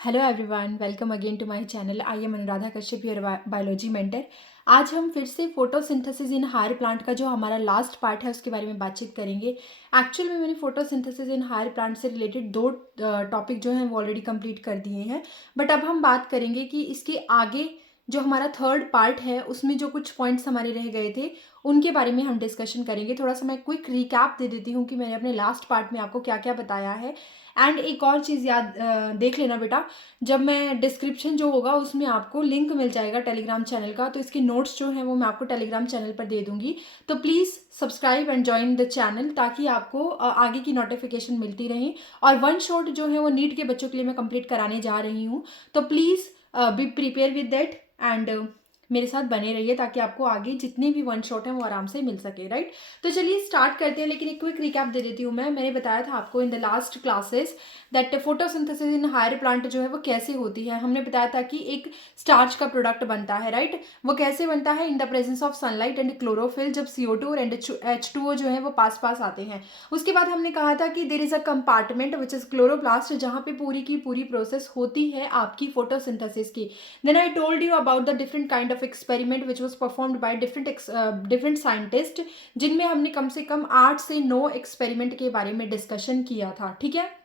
Hello everyone, welcome again to my channel. I am Anuradha Kashyap, your biology mentor. आज हम फिर से फोटोसिंथेसिस इन हायर प्लांट का जो हमारा लास्ट पार्ट है उसके बारे में बातचीत करेंगे। एक्चुअल में मैंने फोटोसिंथेसिस इन हायर प्लांट से रिलेटेड दो टॉपिक जो हैं वो ऑलरेडी कंप्लीट कर दिए हैं, बट अब हम बात करेंगे कि इसके आगे जो हमारा थर्ड पार्ट है उसमें जो कुछ पॉइंट्स हमारे रह गए थे उनके बारे में हम डिस्कशन करेंगे। थोड़ा सा मैं क्विक रिकैप दे देती हूँ कि मैंने अपने लास्ट पार्ट में आपको क्या क्या बताया है। एंड एक और चीज़ याद देख लेना बेटा, जब मैं डिस्क्रिप्शन जो होगा उसमें आपको लिंक मिल जाएगा टेलीग्राम चैनल का, तो इसके नोट्स जो हैं वो मैं आपको टेलीग्राम चैनल पर दे दूंगी। तो please subscribe and join the channel ताकि आपको आगे की नोटिफिकेशन मिलती रहे। और वन शॉट जो है वो नीट के बच्चों के लिए मैं कंप्लीट कराने जा रही हूँ, तो please be prepare with that and मेरे साथ बने रहिए ताकि आपको आगे जितने भी वन शॉट हैं वो आराम से मिल सके, राइट। तो चलिए स्टार्ट करते हैं, लेकिन एक क्विक रिकैप दे देती हूँ। मैंने बताया था आपको in the last classes that photosynthesis in higher plant जो है वो कैसे होती है। हमने बताया था कि एक स्टार्च का प्रोडक्ट बनता है, राइट। वो कैसे बनता है? In the presence of sunlight and chlorophyll, जब CO2 और H2O जो है वो पास पास आते हैं। उसके बाद हमने कहा था कि there is a compartment which is chloroplast, जहाँ पे पूरी की पूरी प्रोसेस होती है आपकी फोटोसिंथेसिस की। Then I told you about the different kind of experiment which was performed by different scientists, जिनमें हमने कम से कम 8 से 9 एक्सपेरिमेंट के बारे में डिस्कशन किया था, ठीक है।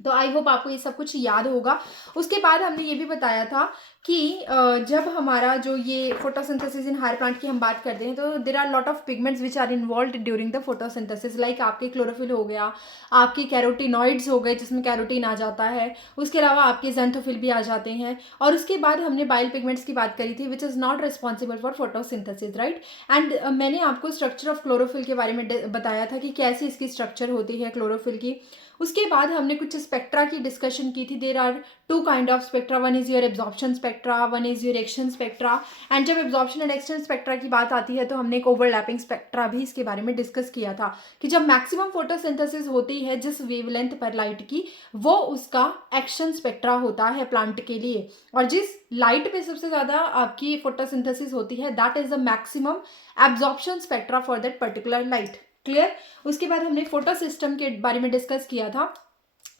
तो आई होप आपको ये सब कुछ याद होगा। उसके बाद हमने ये भी बताया था कि जब हमारा जो ये फोटोसिंथेसिस इन हायर प्लांट की हम बात करते हैं तो there are lot of pigments which are involve during the photosynthesis, like आपके क्लोरोफिल हो गया, आपके कैरोटिनॉइड्स हो गए जिसमें कैरोटीन आ जाता है, उसके अलावा आपके ज़ैंथोफिल भी आ जाते हैं। और उसके बाद हमने बाइल पिगमेंट्स की बात करी थी which is not responsible for photosynthesis, right. And मैंने आपको स्ट्रक्चर ऑफ क्लोरोफिल के बारे में बताया था कि कैसी इसकी स्ट्रक्चर होती है क्लोरोफिल की। उसके बाद हमने कुछ स्पेक्ट्रा की डिस्कशन की थी। There are two kind of spectra, one is your absorption spectra, one is your action spectra. And जब एब्जॉर्प्शन एंड एक्शन स्पेक्ट्रा की बात आती है तो हमने एक ओवरलैपिंग स्पेक्ट्रा भी इसके बारे में डिस्कस किया था कि जब मैक्सिमम फोटोसिंथेसिस होती है जिस वेवलेंथ पर लाइट की, वो उसका एक्शन स्पेक्ट्रा होता है प्लांट के लिए। और जिस लाइट पे सबसे ज्यादा आपकी फोटोसिंथेसिस होती है that is the maximum absorption spectra for that particular light. Clear. उसके बाद हमने फोटो सिस्टम के बारे में डिस्कस किया था,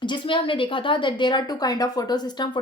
जिसमें हमने देखा था that there are two kind of photo system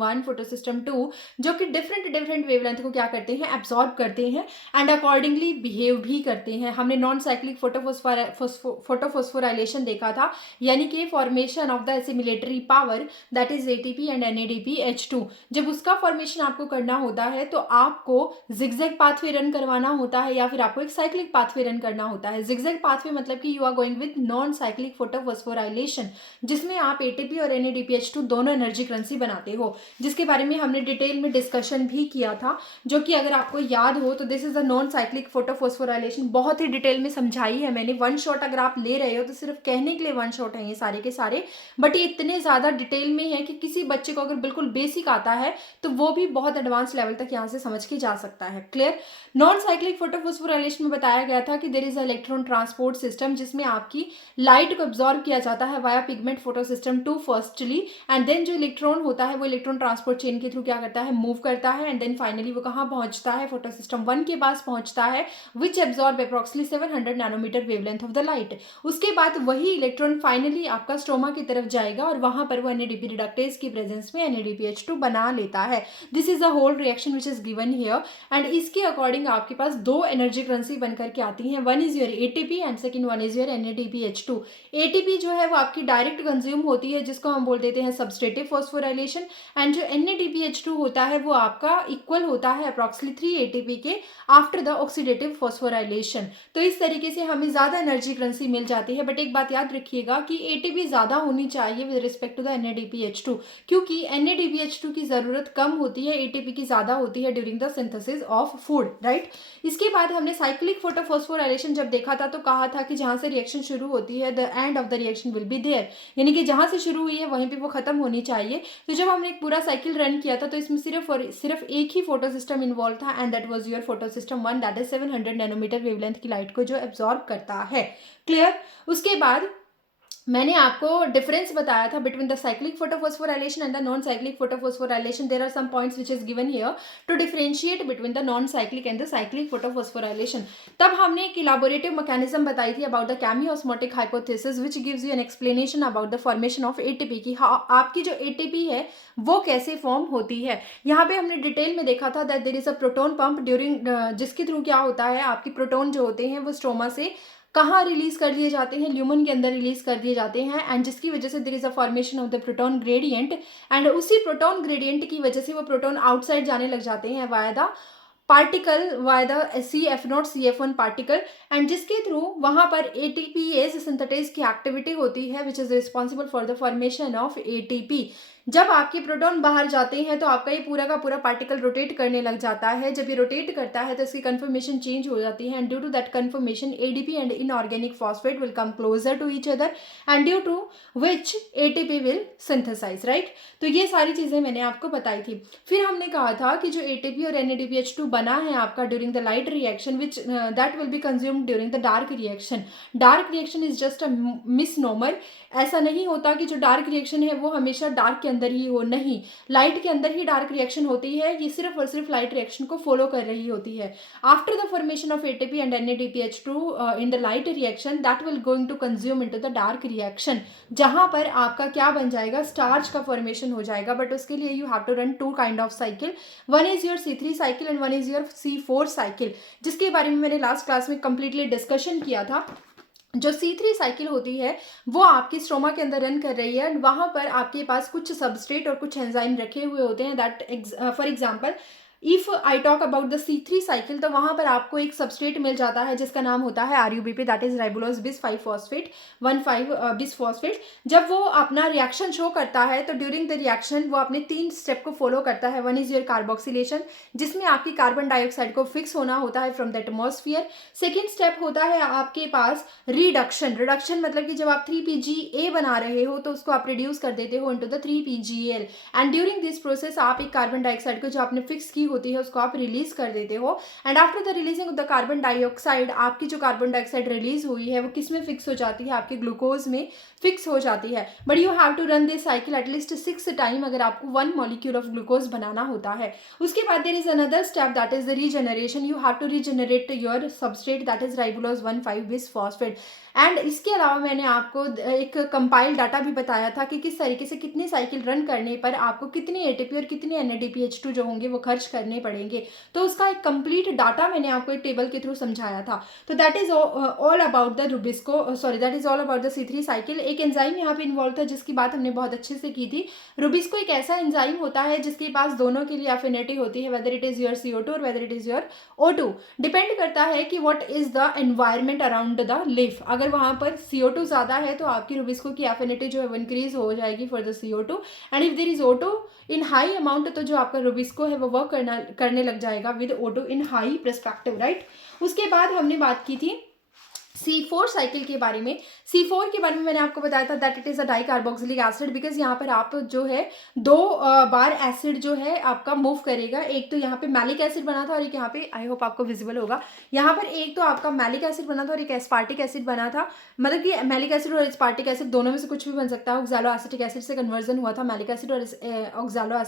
1, photo system 2, जो कि डिफरेंट वेवलेंथ को क्या करते हैं, एब्जॉर्ब करते हैं एंड अकॉर्डिंगली बिहेव भी करते हैं। हमने नॉन साइक्लिक फोटोफोस्फोराइलेशन देखा था, यानी कि formation of the assimilatory power that is ATP and NADPH2। जब उसका फॉर्मेशन आपको करना होता है तो आपको जिगजैग पाथवे रन करवाना होता है या फिर आपको एक साइक्लिक पाथवे रन करना होता है। जिगजैग पाथवे मतलब कि you are going with non cyclic photophosphorylation, जिसमें आप ATP और NADPH2 दोनों एनर्जी करेंसी बनाते हो, जिसके बारे में हमने डिटेल में डिस्कशन भी किया था, जो कि अगर आपको याद हो तो this is a non cyclic photophosphorylation. बहुत ही डिटेल में समझाई है मैंने। वन शॉट अगर आप ले रहे हो तो सिर्फ कहने के लिए वन शॉट है ये सारे के सारे, बट ये इतने ज्यादा डिटेल में है कि किसी बच्चे को अगर बिल्कुल बेसिक आता है तो वो भी बहुत एडवांस लेवल तक यहाँ से समझ के जा सकता है। क्लियर। नॉन साइक्लिक फोटोफोस्फोराइलेशन में बताया गया था कि there is a electron transport system, जिसमें आपकी लाइट को एब्जॉर्ब किया जाता है via pigment photo system 2 firstly, and then जो इलेक्ट्रॉन होता है वो इलेक्ट्रॉन ट्रांसपोर्ट चेन के थ्रू क्या करता है, मूव करता है, एंड देन फाइनली वो कहाँ पहुंचता है, फोटो सिस्टम 1 के पास पहुंचता है, which absorb approximately 700 nanometer wavelength of the light. उसके बाद वही इलेक्ट्रॉन फाइनली आपका स्ट्रोमा की तरफ जाएगा और वहां पर वो NADP रिडक्टेज की प्रेजेंस में NADPH2 बना लेता है। This is a whole reaction which is given here, and इसके अकॉर्डिंग आपके पास दो एनर्जी करेंसी बनकर के आती हैं। One is your ATP and second one is your NADPH2। ATP जो है वो आपकी डायरेक्ट कंज्यूम होती है, जिसको हम बोल देते हैं सबस्ट्रेटिव फॉस्फोराइलेशन, एंड जो NADPH2 होता है वो आपका इक्वल होता है अप्रॉक्सिमेटली 3 ATP के आफ्टर द ऑक्सीडेटिव फॉस्फोराइलेशन। तो इस तरीके से हमें ज्यादा एनर्जी करेंसी मिल जाती है। बट एक बात याद रखिएगा कि ATP ज्यादा होनी चाहिए with respect to the NADPH2, क्योंकि NADPH2 की जरूरत कम होती है, ATP की ज्यादा होती है during the synthesis of food, right. इसके बाद हमने साइक्लिक फोटोफॉस्फोराइलेशन जब देखा था तो कहा था कि जहां से रिएक्शन शुरू होती है the end of the reaction will be there, यानी कि जहां से शुरू हुई है वहीं पे वो खत्म होनी चाहिए। तो जब हमने एक पूरा साइकिल रन किया था तो इसमें सिर्फ और सिर्फ एक ही फोटो सिस्टम इन्वॉल्व था, and that was your photo system 1 that is 700 nanometer wavelength की लाइट को जो एब्जॉर्ब करता है। क्लियर। उसके बाद मैंने आपको डिफरेंस बताया था between the cyclic photophosphorylation and the non cyclic photophosphorylation. There are some points which is given here to differentiate between the non cyclic and the cyclic photophosphorylation. तब हमने एक इलाबोरेटिव मैकेनिज्म बताई थी about the chemiosmotic hypothesis which gives you an explanation about the formation of ATP की आपकी जो ATP है वो कैसे फॉर्म होती है. यहाँ पे हमने डिटेल में देखा था that there is a proton pump during जिसके थ्रू क्या होता है, आपकी प्रोटोन जो होते हैं वो स्ट्रोमा से कहाँ रिलीज कर दिए जाते हैं, ल्यूमन के अंदर रिलीज कर दिए जाते हैं, एंड जिसकी वजह से there is a formation of the proton gradient. And उसी प्रोटॉन ग्रेडियंट की वजह से वो प्रोटॉन आउटसाइड जाने लग जाते हैं via the particle, via the CF0 CF1 particle, and जिसके थ्रू वहां पर ATPase सिंथेटाइज की एक्टिविटी होती है which is responsible for the formation of ATP. जब आपके प्रोटॉन बाहर जाते हैं तो आपका ये पूरा का पूरा पार्टिकल रोटेट करने लग जाता है. जब ये रोटेट करता है तो इसकी कन्फर्मेशन चेंज हो जाती है, and due to that confirmation ADP and inorganic phosphate will come closer to each other and due to which ATP will synthesize, right. तो ये सारी चीज़ें मैंने आपको बताई थी. फिर हमने कहा था कि जो ATP और NADPH2 बना है आपका during the light reaction which that will be consumed during the dark reaction. Dark reaction is just a misnomer. ऐसा नहीं होता कि जो डार्क रिएक्शन है वो हमेशा डार्क के अंदर ही हो, नहीं, लाइट के अंदर ही डार्क रिएक्शन होती है. ये सिर्फ और सिर्फ लाइट रिएक्शन को फॉलो कर रही होती है. After the formation of ATP and NADPH2 in the light reaction that will going to consume into the dark reaction, जहां पर आपका क्या बन जाएगा, स्टार्च का फॉर्मेशन हो जाएगा. बट उसके लिए you have to run 2 kind of cycle. One is your C3 cycle and one is your C4 cycle, जिसके बारे में मैंने लास्ट क्लास में कंप्लीटली डिस्कशन किया था. जो C3 साइकिल होती है वो आपकी स्ट्रोमा के अंदर रन कर रही है, एंड वहां पर आपके पास कुछ सबस्ट्रेट और कुछ एंजाइम रखे हुए होते हैं. That for example if I talk about the C3 cycle, तो वहां पर आपको एक सबस्ट्रेट मिल जाता है जिसका नाम होता है RUBP, दैट इज राइबोलोज बिस 5 फॉस्फेट 1,5 बिस फॉस्फेट. जब वो अपना रिएक्शन शो करता है तो ड्यूरिंग द रिएक्शन वो अपने 3 स्टेप को फॉलो करता है. वन इज योर कार्बोक्सिलेशन, जिसमें आपकी कार्बन डाइऑक्साइड को फिक्स होना होता है from the atmosphere. Second step होता है आपके पास रिडक्शन. रिडक्शन मतलब कि जब आप 3PGA बना रहे हो तो उसको आप रिड्यूस कर देते हो into the 3PGL, and during this process आप एक कार्बन डाइऑक्साइड को जो आपने फिक्स की होती है उसको आप रिलीज कर देते हो. And after the releasing of the carbon dioxide, आपकी जो कार्बन डाइऑक्साइड रिलीज हुई है वो किस में फिक्स हो जाती है, आपके ग्लूकोज में फिक्स हो जाती है. But you have to run this cycle at least 6 time अगर आपको 1 मॉलिक्यूल ऑफ ग्लूकोज बनाना होता है. उसके बाद there is another step that is the regeneration. You have to regenerate your substrate that is ribulose 1,5 bis phosphate. And इसके अलावा मैंने आपको एक कंपाइल डाटा भी बताया था कि किस तरीके से कितनी साइकिल रन करने पर आपको कितनी ATP और कितनी NADPH2 जो होंगे वो खर्च करने पड़ेंगे. तो उसका एक कंप्लीट डाटा मैंने आपको एक टेबल के थ्रू समझाया था. तो that is all about the Rubisco, sorry that is all about the C3 cycle. एक एंजाइम यहाँ पे इन्वॉल्व था जिसकी बात हमने बहुत अच्छे से की थी. रुबिस्को एक ऐसा एंजाइम होता है जिसके पास दोनों के लिए एफिनिटी होती है, whether it is your CO2 और whether it is your O2. Depend करता है कि what is the environment around the leaf. अगर वहां पर CO2 ज्यादा है तो आपकी रुबिस्को की एफिनिटी जो है वो इंक्रीज हो जाएगी for the CO2, and if there is O2 in high amount तो जो आपका रुबिस्को है वो वर्क करने लग जाएगा with O2 in high perspective, right. उसके बाद हमने बात की थी C4 साइकिल के बारे में. C4 के बारे में मैंने आपको बताया था that it is a di carboxylic acid, because यहाँ पर आप जो है 2 बार एसिड जो है आपका मूव करेगा. एक तो यहाँ पे मैलिक एसिड बना था और एक यहाँ पे, आई होप आपको विजिबल होगा, यहाँ पर एक तो आपका मैलिक एसिड बना था और एक एस्पार्टिक एसिड बना था. मतलब कि मैलिक एसिड और एस्पार्टिक एसिड दोनों में से कुछ भी बन सकता है. ऑक्सैलो एसिटिक एसिड से कन्वर्जन हुआ था मैलिक एसिड और ऑक्सैलो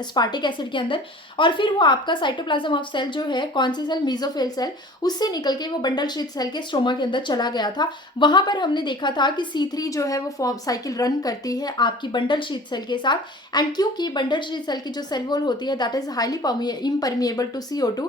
एस्पार्टिक एसिड के अंदर, और फिर वो आपका साइटोप्लाज्म ऑफ सेल जो है, कौन सी सेल, मेसोफिल सेल, उससे निकल के वो बंडल शीथ सेल के स्ट्रोमा के अंदर चला गया था. वहां पर हमने देखा था कि C3 जो है वो फॉर्म साइकिल रन करती है आपकी बंडल शीथ सेल के साथ. एंड क्योंकि बंडल शीथ सेल की जो सेल वॉल होती है that is highly impermeable to CO2,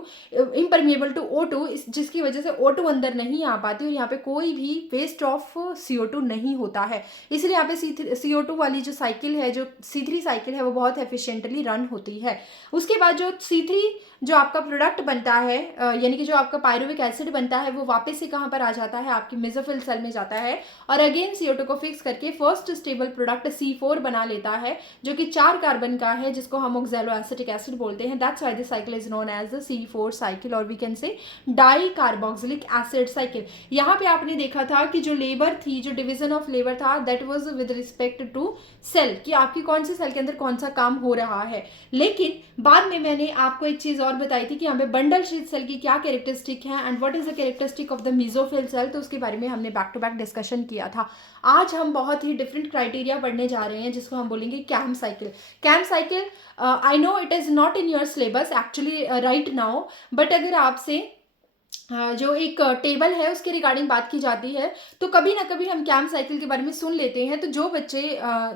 impermeable to O2, जिसकी वजह से O2 अंदर नहीं आ पाती और यहाँ पे कोई भी वेस्ट ऑफ CO2 नहीं होता है. इसलिए यहाँ पे CO2 वाली जो साइकिल है, जो C3 साइकिल है, वो बहुत एफिशिएंटली रन होती है. उसके बाद जो C3 जो आपका प्रोडक्ट बनता है, यानी कि जो आपका पायरुविक एसिड बनता है, वो वापस से कहाँ पर आ जाता है, आपकी मेसोफिल सेल में जाता है और अगेन CO2 को फिक्स करके फर्स्ट स्टेबल प्रोडक्ट C4 बना लेता है, जो कि 4 कार्बन का है, जिसको हम ऑक्सैलो एसिटिक एसिड बोलते हैं. That's why the cycle is known as the C4 cycle, और we can say dicarboxylic acid cycle. यहाँ पे आपने देखा था कि जो लेबर थी, जो डिवीजन ऑफ लेबर था, that was with respect to cell, कि आपकी कौन सी सेल के अंदर कौन सा काम हो रहा है. लेकिन बाद में मैंने आपको एक चीज और बताई थी कि यहाँ पे बंडल शीथ सेल की क्या कैरेक्टरिस्टिक है and what is the characteristic of the mesophyll cell, तो उसके बारे में हमने बैक टू बैक डिस्कशन किया था। आज हम बहुत ही डिफरेंट क्राइटेरिया पढ़ने जा रहे हैं जिसको हम बोलेंगे CAM cycle. CAM cycle, I know it is not in your syllabus actually right now, but अगर आपसे जो एक टेबल है उसके रिगार्डिंग बात की जाती है तो कभी ना कभी हम कैम साइकिल के बारे में सुन लेते हैं। तो जो बच्चे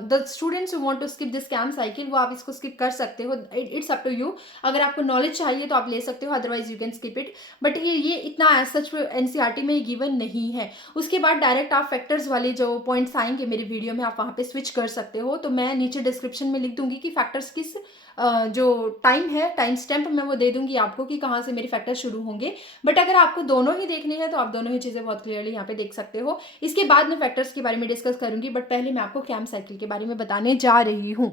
the students who want to skip this CAM cycle, वो आप इसको स्किप कर सकते हो, इट्स अप टू यू। अगर आपको नॉलेज चाहिए तो आप ले सकते हो, otherwise you can skip it. But ये इतना एज सच एनसीईआरटी में गिवन नहीं है। उसके बाद डायरेक्ट आप फैक्टर्स वाले जो पॉइंट्स आएंगे मेरे वीडियो में, आप वहाँ पे स्विच कर सकते हो। तो मैं नीचे डिस्क्रिप्शन में लिख दूंगी कि फैक्टर्स किस जो टाइम है, टाइम स्टैम्प मैं वो दे दूंगी आपको कि कहाँ से मेरे फैक्टर शुरू होंगे। बट अगर आपको दोनों ही देखने हैं तो आप दोनों ही चीज़ें बहुत क्लियरली यहाँ पे देख सकते हो। इसके बाद मैं फैक्टर्स के बारे में डिस्कस करूंगी, बट पहले मैं आपको कैम साइकिल के बारे में बताने जा रही हूँ।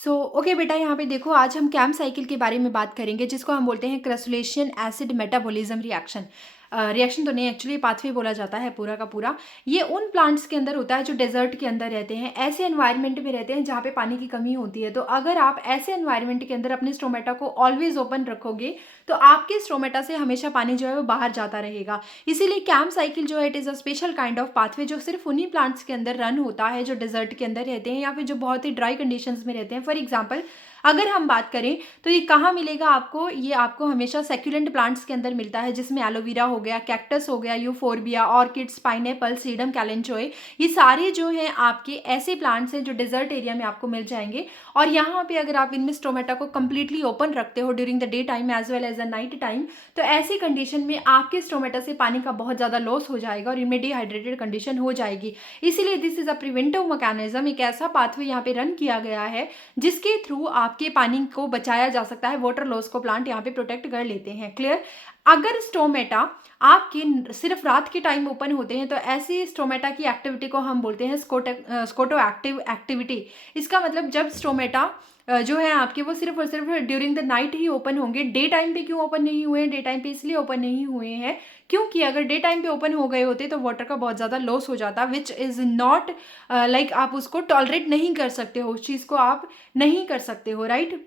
ओके बेटा, यहाँ पे देखो, आज हम कैम साइकिल के बारे में बात करेंगे जिसको हम बोलते हैं क्रसुलेशन एसिड मेटाबॉलिज्म रिएक्शन। रिएक्शन तो नहीं, एक्चुअली पाथवे बोला जाता है पूरा का पूरा। ये उन प्लांट्स के अंदर होता है जो डेजर्ट के अंदर रहते हैं, ऐसे एनवायरनमेंट में रहते हैं जहाँ पे पानी की कमी होती है। तो अगर आप ऐसे एनवायरनमेंट के अंदर अपने स्टोमेटा को ऑलवेज ओपन रखोगे तो आपके स्टोमेटा से हमेशा पानी जो है वो बाहर जाता रहेगा। इसीलिए कैम साइकिल जो है it is a special kind of pathway जो सिर्फ उन्हीं प्लांट्स के अंदर रन होता है जो डेजर्ट के अंदर रहते हैं या फिर जो बहुत ही ड्राई कंडीशंस में रहते हैं। फॉर एग्जाम्पल अगर हम बात करें तो ये कहाँ मिलेगा आपको, ये आपको हमेशा सेक्युलेंट प्लांट्स के अंदर मिलता है जिसमें एलोवेरा हो गया, कैक्टस हो गया, यूफोरबिया, ऑर्किड्स, पाइनएप्पल, सीडम कैलेंचोए, ये सारे जो हैं आपके ऐसे प्लांट्स हैं जो डेजर्ट एरिया में आपको मिल जाएंगे। और यहाँ पे अगर आप इनमें स्टोमेटा को कंप्लीटली ओपन रखते हो during the day time as well as the night time, तो ऐसी कंडीशन में आपके स्टोमेटा से पानी का बहुत ज़्यादा लॉस हो जाएगा और इनमें डिहाइड्रेटेड कंडीशन हो जाएगी। इसीलिए this is a preventive mechanism, एक ऐसा पाथवे यहाँ पे रन किया गया है जिसके थ्रू आपके पानी को बचाया जा सकता है। वाटर लॉस को प्लांट यहाँ पे प्रोटेक्ट कर लेते हैं। क्लियर? अगर स्टोमेटा आपके सिर्फ रात के टाइम ओपन होते हैं तो ऐसी स्टोमेटा की एक्टिविटी को हम बोलते हैं स्कोटो एक्टिव एक्टिविटी। इसका मतलब जब स्टोमेटा जो है आपके वो सिर्फ और सिर्फ during the night he open होंगे। डे टाइम पे क्यों ओपन नहीं हुए हैं? डे टाइम पे इसलिए ओपन नहीं हुए हैं क्योंकि अगर डे टाइम पे ओपन हो गए होते तो वाटर का बहुत ज़्यादा लॉस हो जाता, विच इज़ नॉट लाइक आप उसको टॉलरेट नहीं कर सकते हो, उस चीज़ को आप नहीं कर सकते हो, राइट?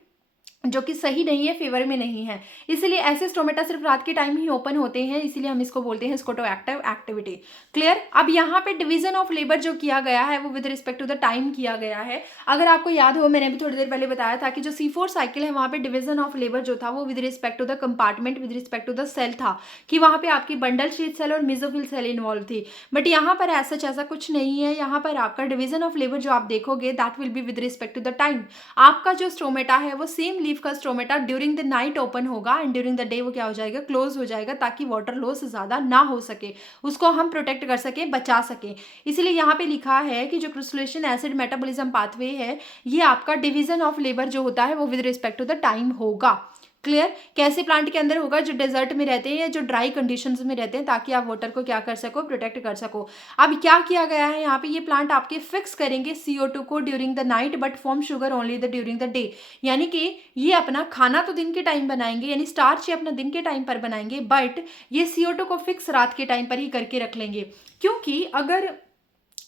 जो कि सही नहीं है, फेवर में नहीं है। इसलिए ऐसे स्टोमेटा सिर्फ रात के टाइम ही ओपन होते हैं, इसीलिए हम इसको बोलते हैं स्कोटो एक्टिव एक्टिविटी। क्लियर? अब यहाँ पे डिवीजन ऑफ लेबर जो किया गया है वो with respect to the time किया गया है। अगर आपको याद हो, मैंने अभी थोड़ी देर पहले बताया था कि जो C4 साइकिल है वहाँ पे डिवीजन ऑफ लेबर जो था वो with respect to the compartment, with respect to the cell था, कि वहाँ पे आपकी बंडल शीट सेल और मेसोफिल सेल इन्वॉल्व थी। बट यहाँ पर ऐसा कुछ नहीं है। यहाँ पर आपका डिवीजन ऑफ लेबर जो आप देखोगे that will be with respect to the time. आपका जो स्टोमेटा है वो सेम लीफ का stomata during the night open होगा एंड ड्यूरिंग द डे वो क्या हो जाएगा, क्लोज हो जाएगा, ताकि वाटर लॉस ज़्यादा ना हो सके, उसको हम प्रोटेक्ट कर सके, बचा सके। इसलिए यहाँ पे लिखा है कि जो क्रिस्टलेशन एसिड मेटाबॉलिज्म पाथवे है ये आपका डिवीजन ऑफ लेबर जो होता है वो with respect to the time होगा। क्लियर? कैसे प्लांट के अंदर होगा? जो डेजर्ट में रहते हैं या जो ड्राई कंडीशंस में रहते हैं, ताकि आप वाटर को क्या कर सको, प्रोटेक्ट कर सको। अब क्या किया गया है यहाँ पे, ये प्लांट आपके फिक्स करेंगे CO2 को during the night but form sugar only the during the day. यानी कि ये अपना खाना तो दिन के टाइम बनाएंगे, यानी स्टार्च ये अपना दिन के टाइम पर बनाएंगे, बट ये CO2 को फिक्स रात के टाइम पर ही करके रख लेंगे। क्योंकि अगर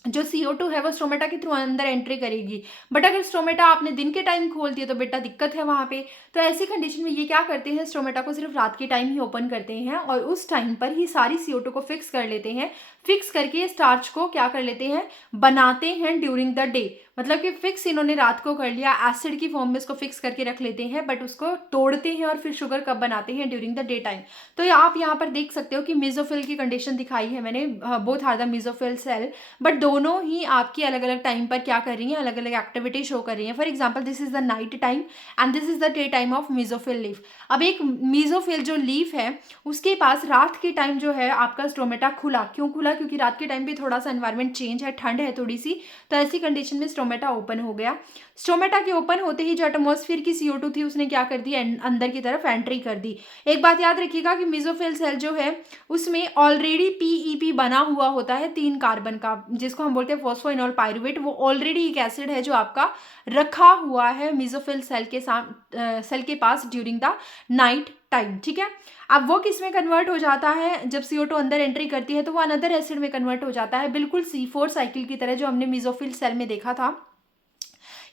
जो CO2 है वो स्टोमेटा के थ्रू अंदर एंट्री करेगी, बट अगर स्टोमेटा आपने दिन के टाइम खोल दिया तो बेटा दिक्कत है वहाँ पे। तो ऐसी कंडीशन में ये क्या करते हैं, स्टोमेटा को सिर्फ रात के टाइम ही ओपन करते हैं और उस टाइम पर ही सारी CO2 को फिक्स कर लेते हैं। फिक्स करके स्टार्च को क्या कर लेते हैं, बनाते हैं ड्यूरिंग द डे। मतलब कि फिक्स इन्होंने रात को कर लिया, एसिड की फॉर्म में इसको फिक्स करके रख लेते हैं, बट उसको तोड़ते हैं और फिर शुगर कब बनाते हैं, ड्यूरिंग द डे टाइम। तो आप यहाँ पर देख सकते हो कि मेसोफिल की कंडीशन दिखाई है मैंने, both are the mesophyll cell, but दोनों ही आपकी अलग अलग टाइम पर क्या कर रही हैं, अलग अलग एक्टिविटी शो कर रही हैं। For example this is the night time and this is the day time of mesophyll leaf. अब एक मेसोफिल जो लीफ है उसके पास रात के टाइम जो है आपका स्टोमेटा खुला, क्यों खुला? क्योंकि रात के टाइम पे थोड़ा सा एनवायरनमेंट चेंज है, ठंड है थोड़ी सी, तो ऐसी कंडीशन में स्टोमेटा ओपन हो गया। स्टोमेटा के ओपन होते ही जो एटमॉस्फेयर की CO2 थी उसने क्या कर दी, अंदर की तरफ एंट्री कर दी। एक बात याद रखिएगा कि मेसोफिल सेल जो है उसमें ऑलरेडी PEP बना हुआ होता है 3 कार्बन का, जिसको हम बोलते हैं फॉस्फोइनोल पाइरुवेट। वो ऑलरेडी एक एसिड है जो आपका रखा हुआ है मेसोफिल सेल के पास ड्यूरिंग द नाइट टाइम। ठीक है? अब वो किस में कन्वर्ट हो जाता है, जब CO2 अंदर एंट्री करती है तो वो अनदर एसिड में कन्वर्ट हो जाता है, बिल्कुल C4 साइकिल की तरह जो हमने मेसोफिल सेल में देखा था।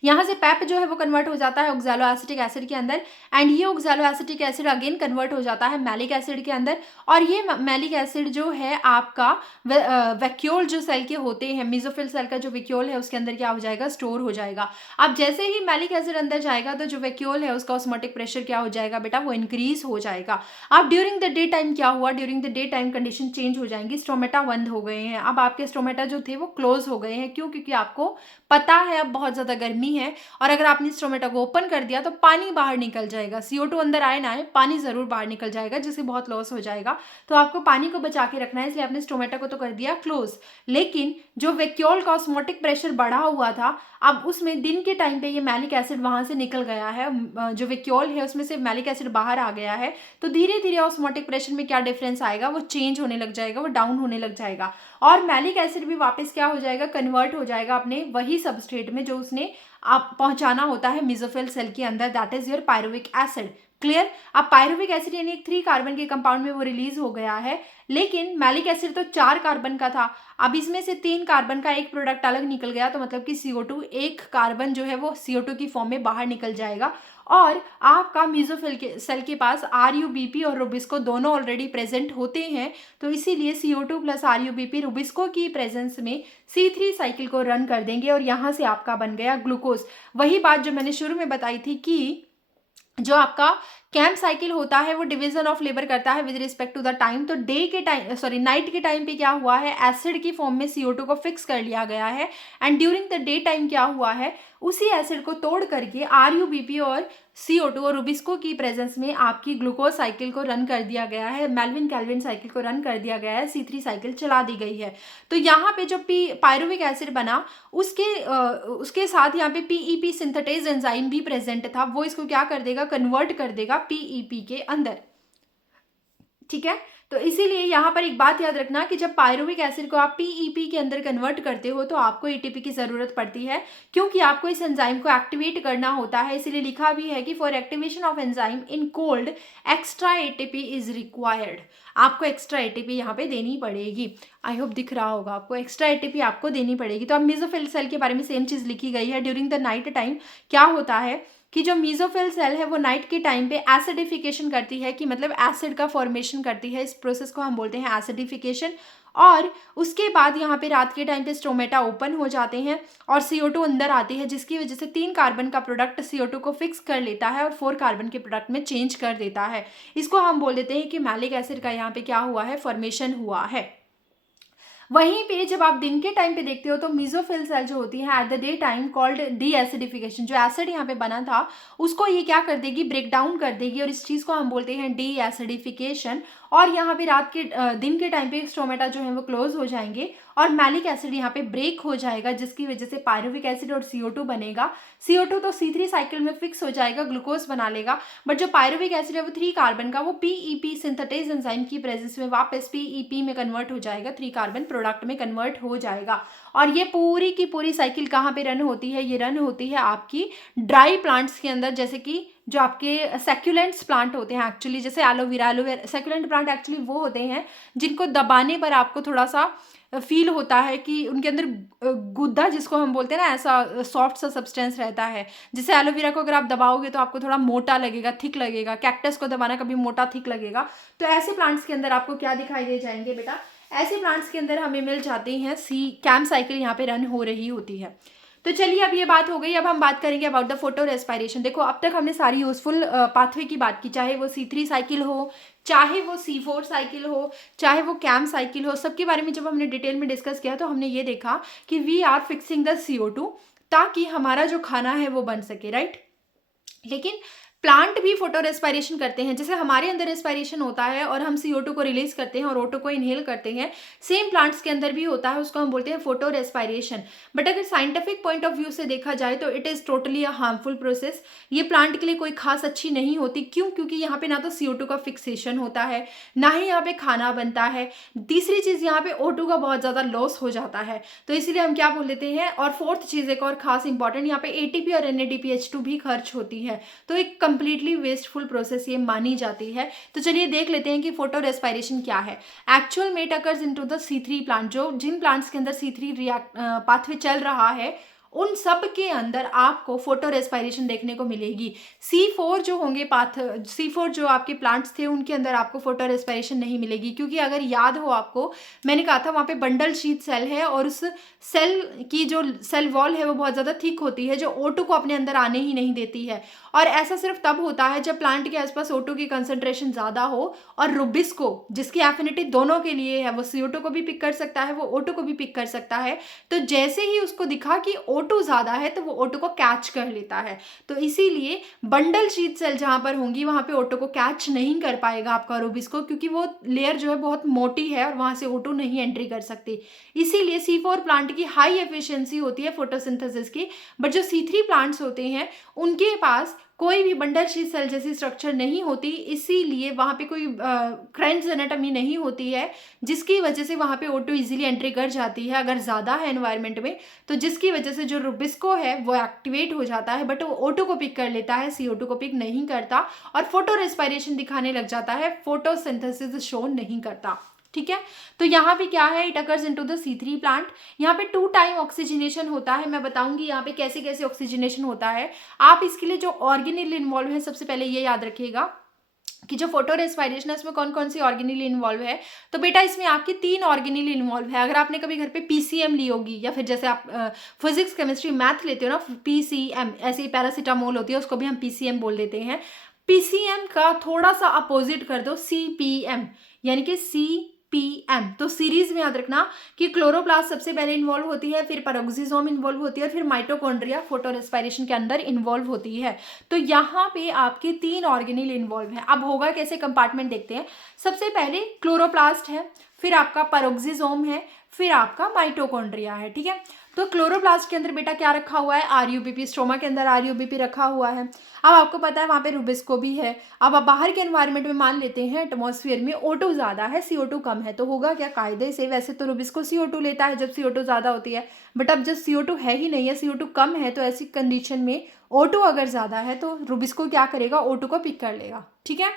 यहाँ से पैप जो है वो कन्वर्ट हो जाता है ऑक्सैलो एसिटिक एसिड के अंदर, एंड ये oxalo acetic acid again convert हो जाता है मैलिक एसिड के अंदर। और ये मैलिक एसिड जो है आपका वैक्यूल जो सेल के होते हैं, मेसोफिल सेल का जो वैक्यूल है उसके अंदर क्या हो जाएगा, स्टोर हो जाएगा। अब जैसे ही मैलिक एसिड अंदर जाएगा तो जो वैक्यूल है उसका ऑस्मोटिक प्रेशर क्या हो जाएगा बेटा, वो इंक्रीज हो जाएगा। अब ड्यूरिंग द डे टाइम क्या हुआ, during the day time condition change हो जाएंगी, स्टोमेटा बंद हो गए हैं। अब आपके स्टोमेटा जो थे वो क्लोज हो गए हैं। क्यों? क्योंकि आपको पता है अब बहुत ज्यादा गर्मी है, और अगर आपने स्टोमेटा को ओपन कर दिया तो पानी बाहर निकल जाएगा। CO2 अंदर आए ना आए, पानी जरूर बाहर निकल जाएगा, जिससे बहुत लॉस हो जाएगा। तो आपको पानी को बचा के रखना है, इसलिए आपने स्टोमेटा को तो कर दिया क्लोज। लेकिन जो वैक्यूल का ऑस्मोटिक प्रेशर बढ़ा हुआ था, अब उसमें दिन के टाइम पे ये मैलिक एसिड वहां से निकल गया है, जो वैक्यूल है उसमें से मैलिक एसिड बाहर आ गया है। तो धीरे धीरे ऑस्मोटिक प्रेशर में क्या डिफरेंस आएगा, वो चेंज होने लग जाएगा, वो डाउन होने लग जाएगा, और मैलिक एसिड भी वापस क्या हो जाएगा, कन्वर्ट हो जाएगा अपने वही सबस्ट्रेट में जो उसने आप पहुंचाना होता है मेसोफिल सेल के अंदर, that is your pyruvic acid. Clear? अब पायरुविक एसिड यानी एक 3 कार्बन के कंपाउंड में वो रिलीज हो गया है, लेकिन मैलिक एसिड तो 4 कार्बन का था। अब इसमें से 3 कार्बन का एक प्रोडक्ट अलग निकल गया, तो मतलब कि CO2 एक कार्बन जो है वो CO2 की फॉर्म में बाहर निकल जाएगा, और आपका मेसोफिल के सेल के पास RUBP और रुबिस्को दोनों ऑलरेडी प्रेजेंट होते हैं। तो इसीलिए CO2 प्लस RUBP रुबिस्को की प्रेजेंस में C3 साइकिल को रन कर देंगे, और यहाँ से आपका बन गया ग्लूकोज। वही बात जो मैंने शुरू में बताई थी कि जो आपका कैम्प साइकिल होता है वो डिवीजन ऑफ लेबर करता है with respect to the time. तो डे के टाइम, सॉरी नाइट के टाइम पे क्या हुआ है, एसिड की फॉर्म में CO2 को फिक्स कर लिया गया है, and during the day time क्या हुआ है, उसी एसिड को तोड़ करके RUBP और CO2 और रुबिस्को की प्रेजेंस में आपकी ग्लूकोज साइकिल को रन कर दिया गया है, मेल्विन कैल्विन साइकिल को रन कर दिया गया है, C3 साइकिल चला दी गई है। तो यहाँ पे जो पायरुविक एसिड बना उसके साथ यहाँ पे PEP सिंथेटेज एंजाइम भी प्रेजेंट था, वो इसको क्या कर देगा, कन्वर्ट कर देगा PEP के अंदर। ठीक है? तो इसीलिए यहाँ पर एक बात याद रखना कि जब पायरुविक एसिड को आप PEP के अंदर कन्वर्ट करते हो तो आपको ATP की जरूरत पड़ती है, क्योंकि आपको इस एंजाइम को एक्टिवेट करना होता है। इसीलिए लिखा भी है कि for activation of enzyme in cold extra ATP is required. आपको एक्स्ट्रा ATP यहाँ पे देनी पड़ेगी। आई होप दिख रहा होगा आपको, एक्स्ट्रा ATP आपको देनी पड़ेगी। तो अब मेसोफिल सेल के बारे में सेम चीज लिखी गई है। ड्यूरिंग द नाइट टाइम क्या होता है कि जो मेसोफिल सेल है वो नाइट के टाइम पे एसिडिफिकेशन करती है, कि मतलब एसिड का फॉर्मेशन करती है। इस प्रोसेस को हम बोलते हैं एसिडिफिकेशन। और उसके बाद यहाँ पे रात के टाइम पे स्टोमेटा ओपन हो जाते हैं और CO2 अंदर आती है, जिसकी वजह से 3 कार्बन का प्रोडक्ट CO2 को फिक्स कर लेता है और 4 कार्बन के प्रोडक्ट में चेंज कर देता है। इसको हम बोल देते हैं कि मैलिक एसिड का यहाँ पे क्या हुआ है, फॉर्मेशन हुआ है। वहीं पे जब आप दिन के टाइम पे देखते हो तो मेसोफिल सेल जो होती है at the day time called D acidification, जो एसिड यहाँ पे बना था उसको ये क्या कर देगी, ब्रेक डाउन कर देगी, और इस चीज को हम बोलते हैं डी एसिडिफिकेशन। और यहाँ पे दिन के टाइम पे स्टोमेटा जो है वो क्लोज हो जाएंगे और मैलिक एसिड यहाँ पे ब्रेक हो जाएगा, जिसकी वजह से पायरुविक एसिड और CO2 बनेगा। CO2 तो C3 साइकिल में फिक्स हो जाएगा, ग्लूकोज बना लेगा, बट जो पायरुविक एसिड है वो 3 कार्बन का, वो PEP सिंथेटेज एंजाइम की प्रेजेंस में वापस PEP में कन्वर्ट हो जाएगा, 3 कार्बन प्रोडक्ट में कन्वर्ट हो जाएगा। और ये पूरी की पूरी साइकिल कहाँ पे रन होती है, ये रन होती है आपकी ड्राई प्लांट्स के अंदर, जैसे कि जो आपके सेक्युलेंट्स प्लांट होते हैं एक्चुअली, जैसे एलोवेरा सेक्युलेंट प्लांट एक्चुअली वो होते हैं जिनको दबाने पर आपको थोड़ा सा फील होता है कि उनके अंदर गुद्दा, जिसको हम बोलते हैं ना, ऐसा सॉफ्ट सा सब्सटेंस रहता है। जैसे एलोवेरा को अगर आप दबाओगे तो आपको थोड़ा मोटा लगेगा, थिक लगेगा, कैक्टस को दबाना कभी मोटा थिक लगेगा। तो ऐसे प्लांट्स के अंदर आपको क्या दिखाई दे जाएंगे बेटा, ऐसे प्लांट्स के अंदर हमें मिल जाते हैं कैम्प साइकिल यहाँ पे रन हो रही होती है। तो चलिए अब ये बात हो गई, अब हम बात करेंगे अबाउट द फोटो रेस्पिरेशन। देखो अब तक हमने सारी यूजफुल पाथवे की बात की, चाहे वो C3 साइकिल हो, चाहे वो C4 साइकिल हो, चाहे वो कैम्प साइकिल हो, सबके बारे में जब हमने डिटेल में डिस्कस किया तो हमने ये देखा कि we are fixing the CO2 ताकि हमारा जो खाना है वो बन सके, राइट। लेकिन प्लांट भी फोटो रेस्पिरेशन करते हैं, जैसे हमारे अंदर रेस्पिरेशन होता है और हम CO2 को रिलीज करते हैं और O2 को इनहेल करते हैं, सेम प्लांट्स के अंदर भी होता है, उसको हम बोलते हैं फोटो रेस्पिरेशन। बट अगर साइंटिफिक पॉइंट ऑफ व्यू से देखा जाए तो it is totally a harmful process. ये प्लांट के लिए कोई खास अच्छी नहीं होती। क्यों? क्योंकि यहाँ पे ना तो CO2 का फिक्सेशन होता है, ना ही यहाँ पे खाना बनता है, तीसरी चीज यहाँ पे O2 का बहुत ज्यादा लॉस हो जाता है। तो इसीलिए हम क्या बोल देते हैं, और फोर्थ चीज एक और खास इंपॉर्टेंट, यहाँ पे ATP और NADPH2 भी खर्च होती है। तो एक कंप्लीटली वेस्टफुल प्रोसेस ये मानी जाती है। तो चलिए देख लेते हैं कि फोटो रेस्पिरेशन क्या है। एक्चुअल में it occurs into the C3 plant, जो जिन प्लांट्स के अंदर C3 पाथवे चल रहा है उन सब के अंदर आपको फोटो रेस्पिरेशन देखने को मिलेगी। C4 जो होंगे C4 जो आपके प्लांट्स थे उनके अंदर आपको फोटो रेस्पिरेशन नहीं मिलेगी, क्योंकि अगर याद हो आपको, मैंने कहा था वहाँ पे बंडल शीथ सेल है और उस सेल की जो सेल वॉल है वो बहुत ज़्यादा थिक होती है, जो O2 को अपने अंदर आने ही नहीं देती है। और ऐसा सिर्फ तब होता है जब प्लांट के आसपास O2 की कंसंट्रेशन ज़्यादा हो, और रुबिस्को जिसकी एफिनिटी दोनों के लिए है, वो CO2 को भी पिक कर सकता है, वो O2 को भी पिक कर सकता है। तो जैसे ही उसको दिखा कि O2 ज़्यादा है तो वो O2 को कैच कर लेता है। तो इसीलिए बंडल शीथ सेल जहाँ पर होंगी वहाँ पे O2 को कैच नहीं कर पाएगा आपका रुबिस्को, क्योंकि वो लेयर जो है बहुत मोटी है और वहाँ से O2 नहीं एंट्री कर सकती। इसीलिए C4 प्लांट की हाई एफिशिएंसी होती है फोटोसिंथेसिस की, बट जो C3 प्लांट्स होते हैं उनके पास कोई भी बंडल शीथ सेल जैसी स्ट्रक्चर नहीं होती, इसीलिए वहाँ पे कोई क्रेंच एनाटॉमी नहीं होती है, जिसकी वजह से वहाँ पे O2 इजीली एंट्री कर जाती है अगर ज़्यादा है एनवायरनमेंट में, तो जिसकी वजह से जो रुबिस्को है वो एक्टिवेट हो जाता है, बट वो O2 को पिक कर लेता है, CO2 को पिक नहीं करता और फोटो रेस्पिरेशन दिखाने लग जाता है, फोटोसिंथेसिस शो नहीं करता। ठीक है, तो यहाँ पे क्या है, it occurs into the C3 plant. यहाँ पे 2 टाइम ऑक्सीजनेशन होता है, मैं बताऊंगी यहाँ पे कैसे कैसे ऑक्सीजनेशन होता है। आप इसके लिए जो ऑर्गेनेल इन्वॉल्व है, सबसे पहले ये याद रखिएगा कि जो फोटो रेस्पिरेशन है उसमें कौन कौन सी ऑर्गेनेल इन्वॉल्व है। तो बेटा इसमें आपकी 3 ऑर्गेनेल इन्वॉल्व है। अगर आपने कभी घर पे PCM ली होगी, या फिर जैसे आप फिजिक्स केमिस्ट्री मैथ लेते हो ना, PCM, ऐसे ही पैरासीटामोल होती है, उसको भी हम PCM बोल देते हैं। PCM का थोड़ा सा अपोजिट कर दो CPM, यानी कि CPM। तो सीरीज में याद रखना कि क्लोरोप्लास्ट सबसे पहले इन्वॉल्व होती है, फिर पेरोक्सिसोम इन्वॉल्व होती है, फिर माइटोकॉन्ड्रिया फोटो रेस्पिरेशन के अंदर इन्वॉल्व होती है। तो यहाँ पे आपके 3 ऑर्गेनेल इन्वॉल्व है। अब होगा कैसे, कंपार्टमेंट देखते हैं। सबसे पहले क्लोरोप्लास्ट है, फिर आपका पेरोक्सिसोम है, फिर आपका माइटोकॉन्ड्रिया है। ठीक है, तो क्लोरोप्लास्ट के अंदर बेटा क्या रखा हुआ है, RUBP, स्ट्रोमा के अंदर RUBP रखा हुआ है। अब आपको पता है वहाँ पे रुबिस्को भी है। अब आप बाहर के एनवायरनमेंट में मान लेते हैं एटमॉस्फेयर में O2 ज़्यादा है, CO2 कम है, तो होगा क्या, कायदे से वैसे तो रुबिस्को CO2 लेता है जब CO2 ज़्यादा होती है, बट अब जब CO2 है ही नहीं है, CO2 कम है, तो ऐसी कंडीशन में O2 अगर ज़्यादा है तो रुबिस्को क्या करेगा, O2 को पिक कर लेगा। ठीक है,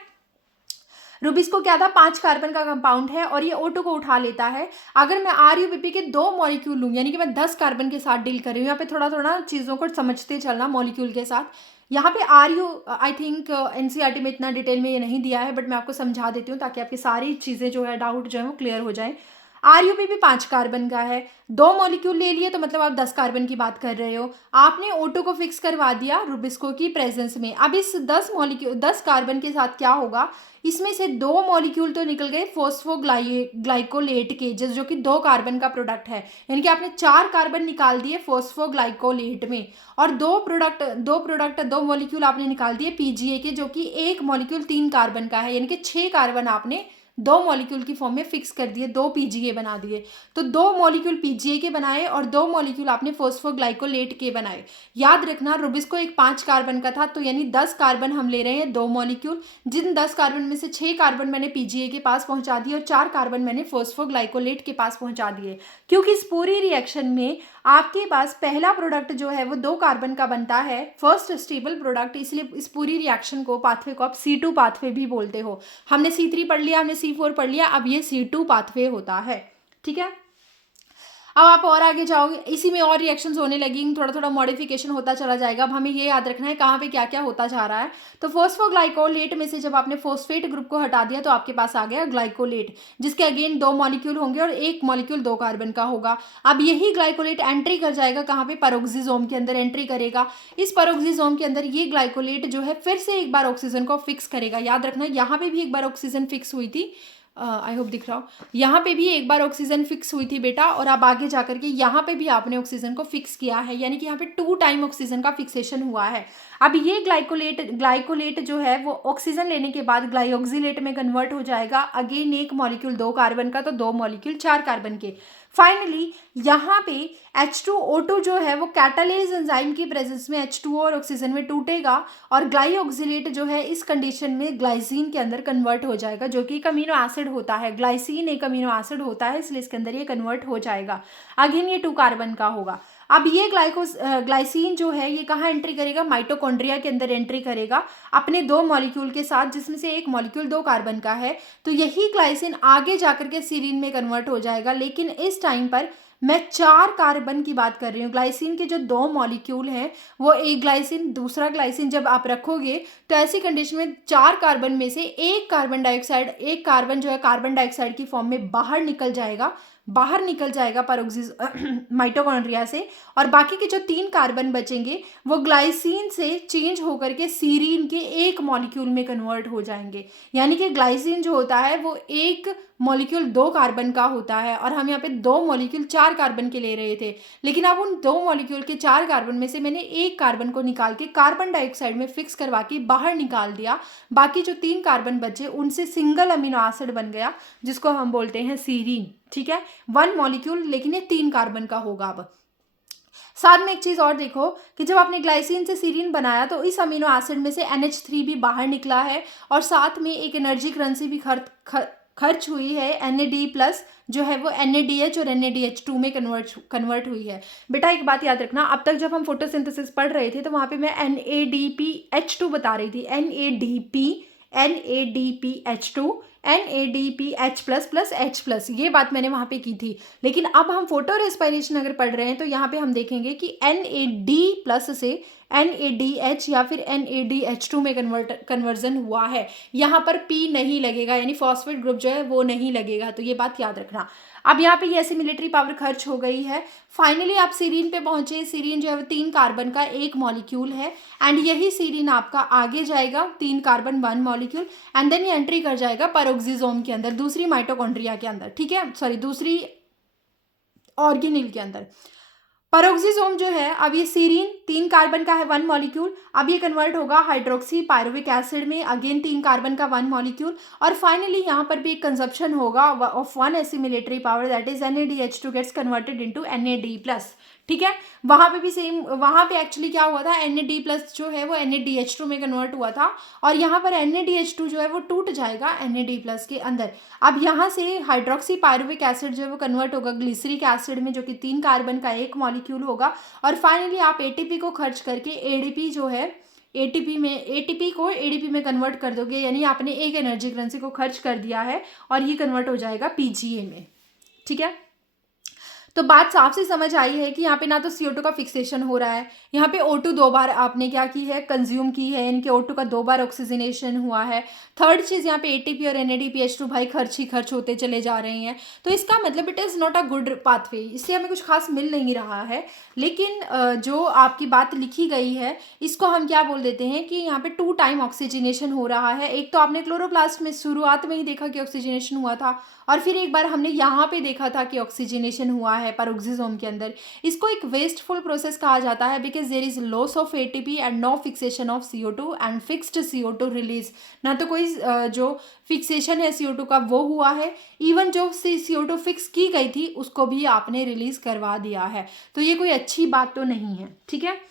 रुबिस्को क्या था, 5 कार्बन का कंपाउंड है और ये O2 को उठा लेता है। अगर मैं RUBP के 2 मॉलिक्यूल लूँ, यानी कि मैं 10 कार्बन के साथ डील कर रही हूँ, यहाँ पे थोड़ा थोड़ा चीज़ों को समझते चलना मॉलिक्यूल के साथ। यहाँ पे आई थिंक NCERT में इतना डिटेल में ये नहीं दिया है, बट मैं आपको समझा देती हूँ ताकि आपकी सारी चीज़ें जो है, डाउट जो है वो क्लियर हो जाए। RUBP 5 कार्बन का है, 2 मॉलिक्यूल ले लिए, तो मतलब आप 10 कार्बन की बात कर रहे हो। आपने O2 को फिक्स करवा दिया रुबिस्को की प्रेजेंस में। अब इस 10 कार्बन के साथ क्या होगा, इसमें से 2 मॉलिक्यूल तो निकल गए फोस्फोग्लाइकोलेट के, जो कि 2 कार्बन का प्रोडक्ट है, यानी कि आपने 4 कार्बन निकाल दिए फोस्फोग्लाइकोलेट में, और 2 मॉलिक्यूल आपने निकाल दिए PGA के, जो कि 1 मॉलिक्यूल 3 कार्बन का है, यानी कि 6 कार्बन आपने 2 मॉलिक्यूल की फॉर्म में फिक्स कर दिए, 2 PGA बना दिए। तो 2 मॉलिक्यूल PGA के बनाए और 2 मॉलिक्यूल आपने फोस्फोग्लाइकोलेट के बनाए। याद रखना रुबिस्को एक 5 कार्बन का था, तो यानी 10 कार्बन हम ले रहे हैं, 2 मॉलिक्यूल, जिन 10 कार्बन में से 6 कार्बन मैंने PGA के पास पहुंचा दिए और 4 कार्बन मैंने फोस्फोग्लाइकोलेट के पास पहुंचा दिए। क्योंकि इस पूरी रिएक्शन में आपके पास पहला प्रोडक्ट जो है वो 2 कार्बन का बनता है, फर्स्ट स्टेबल प्रोडक्ट, इसलिए इस पूरी रिएक्शन को, पाथवे को आप C2 पाथवे भी बोलते हो। हमने C3 पढ़ लिया, हमने C4 पढ़ लिया, अब ये C2 पाथवे होता है। ठीक है, अब आप और आगे जाओगे, इसी में और रिएक्शंस होने लगेंगी, थोड़ा थोड़ा मॉडिफिकेशन होता चला जाएगा। अब हमें ये याद रखना है कहाँ पे क्या क्या होता जा रहा है। तो फोस्फोग्लाइकोलेट में से जब आपने फोस्फेट ग्रुप को हटा दिया तो आपके पास आ गया ग्लाइकोलेट, जिसके अगेन 2 मॉलिक्यूल होंगे और 1 मॉलिक्यूल 2 कार्बन का होगा। अब यही ग्लाइकोलेट एंट्री कर जाएगा कहाँ पे, पेरोक्सिसोम के अंदर एंट्री करेगा। इस पेरोक्सिसोम के अंदर ये ग्लाइकोलेट जो है फिर से एक बार ऑक्सीजन को फिक्स करेगा। याद रखना यहाँ पे भी एक बार ऑक्सीजन फिक्स हुई थी, आई होप दिख रहा हो, यहाँ पे भी एक बार ऑक्सीजन फिक्स हुई थी बेटा, और अब आगे जाकर के यहाँ पे भी आपने ऑक्सीजन को फिक्स किया है, यानी कि यहाँ पे 2 टाइम ऑक्सीजन का फिक्सेशन हुआ है। अब ये ग्लाइकोलेट जो है वो ऑक्सीजन लेने के बाद ग्लाइऑक्सिलेट में कन्वर्ट हो जाएगा, अगेन 1 मॉलिक्यूल 2 कार्बन का, तो 2 मॉलिक्यूल 4 कार्बन के। फाइनली यहाँ पे H2O2 जो है वो कैटालेज एंजाइम की प्रेजेंस में H2O और ऑक्सीजन में टूटेगा, और ग्लाइऑक्सिलेट जो है इस कंडीशन में ग्लाइसिन के अंदर कन्वर्ट हो जाएगा, जो कि एक अमीनो एसिड होता है। ग्लाइसिन एक अमीनो एसिड होता है, इसलिए इसके अंदर ये कन्वर्ट हो जाएगा। अगेन ये 2 कार्बन का होगा। अब ये ग्लाइसिन जो है ये कहाँ एंट्री करेगा, माइटोकॉन्ड्रिया के अंदर एंट्री करेगा अपने 2 मॉलिक्यूल के साथ, जिसमें से 1 मॉलिक्यूल 2 कार्बन का है। तो यही ग्लाइसिन आगे जाकर के सीरीन में कन्वर्ट हो जाएगा, लेकिन इस टाइम पर मैं 4 कार्बन की बात कर रही हूँ। ग्लाइसिन के जो 2 मॉलिक्यूल हैं, वो एक ग्लाइसिन दूसरा ग्लाइसिन जब आप रखोगे तो ऐसी कंडीशन में 4 कार्बन में से एक कार्बन डाइऑक्साइड, एक कार्बन जो है कार्बन डाइऑक्साइड की फॉर्म में बाहर निकल जाएगा पैरोक्सिस माइटोकॉन्ड्रिया से, और बाकी के जो 3 कार्बन बचेंगे वो ग्लाइसिन से चेंज होकर के सीरीन के एक मॉलिक्यूल में कन्वर्ट हो जाएंगे। यानी कि ग्लाइसिन जो होता है वो एक मॉलिक्यूल 2 कार्बन का होता है, और हम यहाँ पे 2 मॉलिक्यूल 4 कार्बन के ले रहे थे, लेकिन अब उन 2 मॉलिक्यूल के 4 कार्बन में से मैंने एक कार्बन को निकाल के कार्बन डाइऑक्साइड में फिक्स करवा के बाहर निकाल दिया। बाकी जो 3 कार्बन बचे उनसे सिंगल अमीनो एसिड बन गया, जिसको हम बोलते हैं सीरीन। ठीक है, 1 मॉलिक्यूल, लेकिन ये 3 कार्बन का होगा। अब साथ में एक चीज़ और देखो कि जब आपने ग्लाइसिन से सीरीन बनाया तो इस अमीनो एसिड में से NH3 भी बाहर निकला है, और साथ में एक एनर्जी करेंसी भी खर्च हुई है। NAD+ जो है वो NADH और NADH2 में कन्वर्ट हुई है। बेटा एक बात याद रखना, अब तक जब हम फोटोसिंथेसिस पढ़ रहे थे तो वहाँ पे मैं NADPH2 बता रही थी, NADPH2 NADPH++H+, ये बात मैंने वहाँ पे की थी। लेकिन अब हम फोटो रेस्पिरेशन अगर पढ़ रहे हैं तो यहाँ पे हम देखेंगे कि NAD+ से NADH या फिर NADH2 में कन्वर्जन हुआ है। यहाँ पर P नहीं लगेगा, यानी फॉस्फेट ग्रुप जो है वो नहीं लगेगा, तो ये बात याद रखना। अब यहाँ पे ये एसिमिलेटरी पावर खर्च हो गई है। फाइनली आप सीरीन पे पहुंचे। सीरीन जो है वो 3 कार्बन का एक मॉलिक्यूल है, एंड यही सीरीन आपका आगे जाएगा 3 कार्बन 1 मॉलिक्यूल, एंड देन ये एंट्री कर जाएगा पैरोक्सिसोम के अंदर, दूसरी माइटोकॉन्ड्रिया के अंदर। ठीक है, सॉरी, दूसरी ऑर्गेनेल के अंदर। पैरोक्सिसोम जो है, अब ये सीरीन 3 कार्बन का है 1 मॉलिक्यूल, अब ये कन्वर्ट होगा हाइड्रोक्सी पायरुविक एसिड में, अगेन 3 कार्बन का 1 मॉलिक्यूल, और फाइनली यहाँ पर भी एक कंजप्शन होगा of 1 assimilatory power, that is NADH2 gets converted into NAD+। ठीक है, वहाँ पे भी सेम, वहाँ पे एक्चुअली क्या हुआ था, NAD+ जो है वो NADH2 में कन्वर्ट हुआ था, और यहाँ पर NADH2 जो है वो टूट जाएगा NAD+ के अंदर। अब यहाँ से हाइड्रोक्सी पायरुविक एसिड जो है वो कन्वर्ट होगा ग्लिसरिक एसिड में, जो कि 3 कार्बन का एक मॉलिक्यूल होगा, और फाइनली आप ATP को खर्च करके ADP जो है ATP को ADP में कन्वर्ट कर दोगे, यानी आपने एक एनर्जी करेंसी को खर्च कर दिया है, और ये कन्वर्ट हो जाएगा PGA में। ठीक है, तो बात साफ से समझ आई है कि यहाँ पे ना तो CO2 का फिक्सेशन हो रहा है, यहाँ पे O2 2 बार आपने क्या की है, कंज्यूम की है, इनके O2 का 2 बार ऑक्सीजनेशन हुआ है। थर्ड चीज़, यहाँ पे ATP और NADPH2 भाई खर्च ही खर्च होते चले जा रहे हैं, तो इसका मतलब it is not a good pathway, इससे हमें कुछ खास मिल नहीं रहा है। लेकिन जो आपकी बात लिखी गई है इसको हम क्या बोल देते हैं कि यहाँ पे 2 टाइम ऑक्सीजनेशन हो रहा है। एक तो आपने क्लोरोप्लास्ट में शुरुआत में ही देखा कि ऑक्सीजनेशन हुआ था, और फिर एक बार हमने यहाँ पे देखा था कि ऑक्सीजनेशन हुआ है पैरोक्सिसोम के अंदर। इसको एक वेस्टफुल प्रोसेस कहा जाता है, because there is loss of ATP and no fixation of CO2 and fixed CO2 release. ना तो कोई जो फिक्सेशन है CO2 का वो हुआ है, इवन जो CO2 फिक्स की गई थी उसको भी आपने रिलीज करवा दिया है, तो ये कोई अच्छी बात तो नहीं है। ठीक है,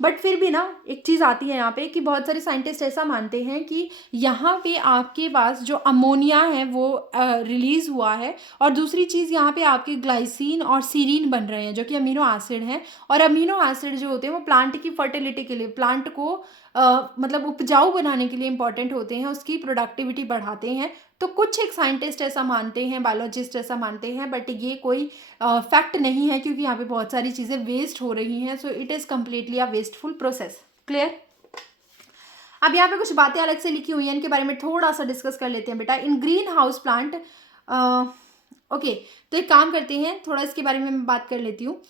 बट फिर भी ना एक चीज़ आती है यहाँ पे कि बहुत सारे साइंटिस्ट ऐसा मानते हैं कि यहाँ पे आपके पास जो अमोनिया है वो रिलीज़ हुआ है, और दूसरी चीज़ यहाँ पे आपके ग्लाइसिन और सीरीन बन रहे हैं जो कि अमीनो एसिड हैं, और अमीनो एसिड जो होते हैं वो प्लांट की फर्टिलिटी के लिए, प्लांट को मतलब उपजाऊ बनाने के लिए इंपॉर्टेंट होते हैं, उसकी प्रोडक्टिविटी बढ़ाते हैं। तो कुछ एक साइंटिस्ट ऐसा मानते हैं, बायोलॉजिस्ट ऐसा मानते हैं, बट ये कोई फैक्ट नहीं है, क्योंकि यहाँ पे बहुत सारी चीज़ें वेस्ट हो रही हैं, so it is completely a wasteful process. Clear? अब यहाँ पे कुछ बातें अलग से लिखी हुई हैं, इनके बारे में थोड़ा सा डिस्कस कर लेते हैं बेटा। इन ग्रीन हाउस प्लांट, ओके, तो एक काम करते हैं, थोड़ा इसके बारे में मैं बात कर लेती हूँ।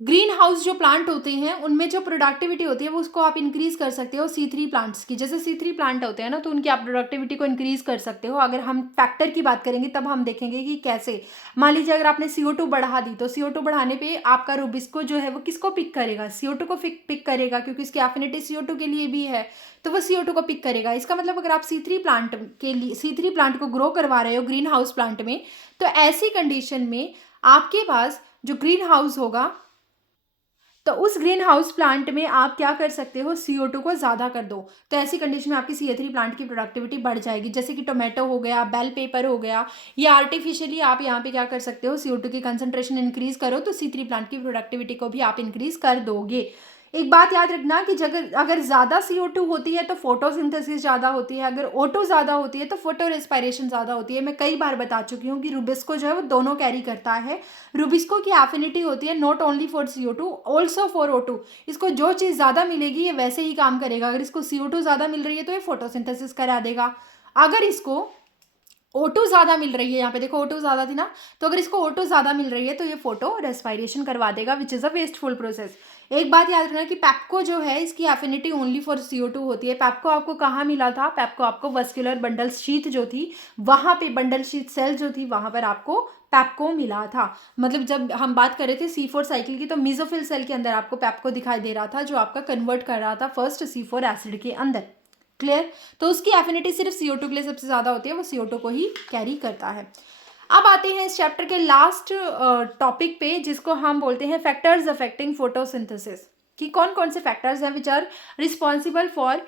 ग्रीन हाउस जो प्लांट होते हैं उनमें जो प्रोडक्टिविटी होती है वो उसको आप इंक्रीज कर सकते हो C3 प्लांट्स की। जैसे C3 प्लांट होते हैं ना, तो उनकी आप प्रोडक्टिविटी को इंक्रीज कर सकते हो। अगर हम फैक्टर की बात करेंगे तब हम देखेंगे कि कैसे। मान लीजिए अगर आपने CO2 बढ़ा दी, तो CO2 बढ़ाने पे आपका रुबिस्को जो है वो किसको पिक करेगा, CO2 को पिक करेगा, क्योंकि इसकी एफिनिटी CO2 के लिए भी है, तो वो CO2 को पिक करेगा। इसका मतलब अगर आप C3 प्लांट को ग्रो करवा रहे हो ग्रीन हाउस प्लांट में, तो ऐसी कंडीशन में आपके पास जो ग्रीन हाउस होगा, तो उस ग्रीन हाउस प्लांट में आप क्या कर सकते हो, CO2 को ज़्यादा कर दो, तो ऐसी कंडीशन में आपकी CA3 प्लांट की प्रोडक्टिविटी बढ़ जाएगी। जैसे कि टोमेटो हो गया, बेल पेपर हो गया, या आर्टिफिशियली आप यहाँ पे क्या कर सकते हो, CO2 की कंसंट्रेशन इंक्रीज करो तो C3 प्लांट की प्रोडक्टिविटी को भी आप इंक्रीज कर दोगे। एक बात याद रखना कि अगर ज़्यादा CO2 होती है तो फोटोसिंथेसिस ज़्यादा होती है, अगर O2 ज़्यादा होती है तो फोटो रेस्पिरेशन ज़्यादा होती है। मैं कई बार बता चुकी हूँ कि रुबिस्को जो है वो दोनों कैरी करता है। रुबिस्को की एफिनिटी होती है not only for CO2 also for O2। इसको जो चीज़ ज़्यादा मिलेगी ये वैसे ही काम करेगा। अगर इसको CO2 ज़्यादा मिल रही है तो ये फोटोसिंथेसिस करा देगा। अगर इसको O2 ज़्यादा मिल रही है, यहाँ पे देखो O2 ज़्यादा थी ना, तो अगर इसको O2 ज़्यादा मिल रही है तो ये फोटो रेस्पिरेशन करवा देगा, which is a wasteful process. एक बात याद रखना कि पेप्को जो है इसकी एफिनिटी ओनली फॉर CO2 होती है। पेप्को आपको कहाँ मिला था? पेप्को आपको वस्कुलर बंडल शीथ जो थी वहाँ पे, बंडल शीथ सेल जो थी वहाँ पर आपको पेप्को मिला था। मतलब जब हम बात कर रहे थे C4 साइकिल की तो मेसोफिल सेल के अंदर आपको पेप्को दिखाई दे रहा था जो आपका कन्वर्ट कर रहा था फर्स्ट C4 एसिड के अंदर। क्लियर? तो उसकी एफिनिटी सिर्फ CO2 के लिए सबसे ज़्यादा होती है, वो CO2 को ही कैरी करता है। अब आते हैं इस चैप्टर के लास्ट टॉपिक पे जिसको हम बोलते हैं फैक्टर्स अफेक्टिंग फोटोसिंथेसिस, कि कौन कौन से फैक्टर्स हैं which are responsible for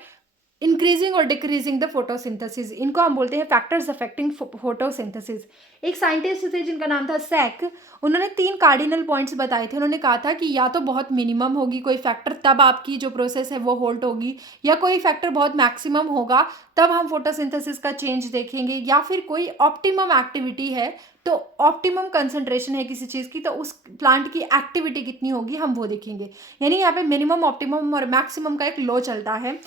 increasing और डिक्रीजिंग द फोटोसिंथेसिस। इनको हम बोलते हैं फैक्टर्स अफेक्टिंग फोटोसिंथेसिस। एक साइंटिस्ट थे जिनका नाम था सैक, उन्होंने 3 कार्डिनल पॉइंट्स बताए थे। उन्होंने कहा था कि या तो बहुत मिनिमम होगी कोई फैक्टर तब आपकी जो प्रोसेस है वो होल्ड होगी, या कोई फैक्टर बहुत मैक्सिमम होगा तब हम फोटोसिंथेसिस का चेंज देखेंगे, या फिर कोई ऑप्टिमम एक्टिविटी है तो ऑप्टिमम कंसंट्रेशन है किसी चीज़ की तो उस प्लांट की एक्टिविटी कितनी होगी हम वो देखेंगे। यानी यहाँ पे मिनिमम, ऑप्टिमम और मैक्सिमम का एक लॉ चलता है।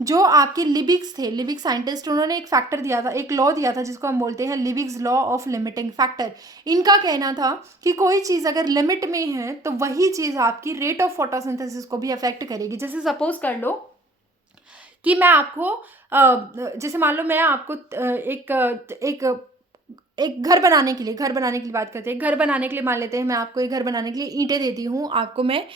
जो आपके लिबिक्स थे, लिबिक साइंटिस्ट, उन्होंने एक फैक्टर दिया था, एक लॉ दिया था जिसको हम बोलते हैं लिबिक्स लॉ ऑफ लिमिटिंग फैक्टर। इनका कहना था कि कोई चीज़ अगर लिमिट में है तो वही चीज़ आपकी रेट ऑफ फोटोसिंथेसिस को भी अफेक्ट करेगी। जैसे सपोज कर लो कि मैं आपको जैसे मान लो मैं आपको एक घर बनाने के लिए बात करते हैं। घर बनाने के लिए मान लेते हैं मैं आपको एक घर बनाने के लिए ईंटें देती हूँ, आपको मैं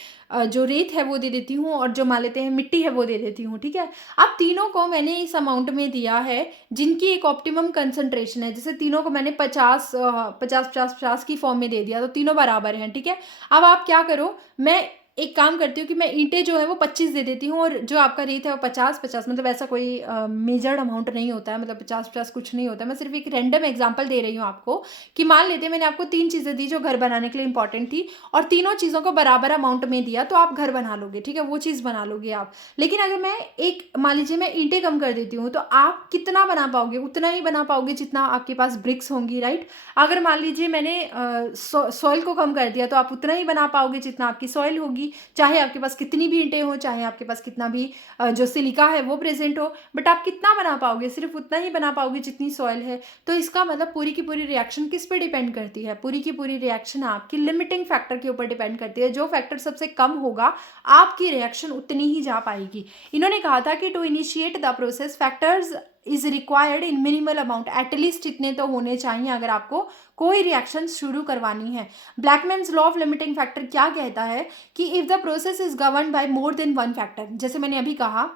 जो रेत है वो दे देती हूँ और जो मान लेते हैं मिट्टी है वो दे देती हूँ, ठीक है। अब तीनों को मैंने इस अमाउंट में दिया है जिनकी एक ऑप्टिमम कंसंट्रेशन है। जैसे तीनों को मैंने 50-50 की फॉर्म में दे दिया तो तीनों बराबर हैं, ठीक है। अब आप क्या करो, मैं एक काम करती हूँ कि मैं ईंटें जो है वो 25 दे देती हूँ और जो आपका रेत है वो 50-50, मतलब ऐसा कोई मेजर्ड अमाउंट नहीं होता है, मतलब 50-50 कुछ नहीं होता है। मैं सिर्फ एक रैंडम एग्जांपल दे रही हूँ आपको कि मान लेते हैं मैंने आपको 3 चीज़ें दी जो घर बनाने के लिए इंपॉर्टेंट थी और तीनों चीज़ों को बराबर अमाउंट में दिया तो आप घर बना लोगे, ठीक है, वो चीज़ बना लोगे आप। लेकिन अगर मैं एक, मान लीजिए मैं ईंटें कम कर देती हूँ तो आप कितना बना पाओगे? उतना ही बना पाओगे जितना आपके पास ब्रिक्स होंगी, राइट। अगर मान लीजिए मैंने सॉइल को कम कर दिया तो आप उतना ही बना पाओगे जितना आपकी सॉइल होगी, चाहे आपके पास कितनी भी ईंटें हो, चाहे आपके पास कितना भी जो सिलिका है वो प्रेजेंट हो, बट आप कितना बना पाओगे? सिर्फ उतना ही बना पाओगे जितनी सॉइल है। तो इसका मतलब पूरी की पूरी रिएक्शन किस पे डिपेंड करती है? पूरी की पूरी रिएक्शन आपकी लिमिटिंग फैक्टर के ऊपर डिपेंड करती है। जो फैक्टर सबसे कम होगा आपकी रिएक्शन उतनी ही जा पाएगी। इन्होंने कहा था कि to initiate the process factors is required in minimal amount, at least इतने तो होने चाहिए अगर आपको कोई रिएक्शन शुरू करवानी है। ब्लैकमैन्स लॉ ऑफ लिमिटिंग फैक्टर क्या कहता है कि if the process is govern by more than one factor, जैसे मैंने अभी कहा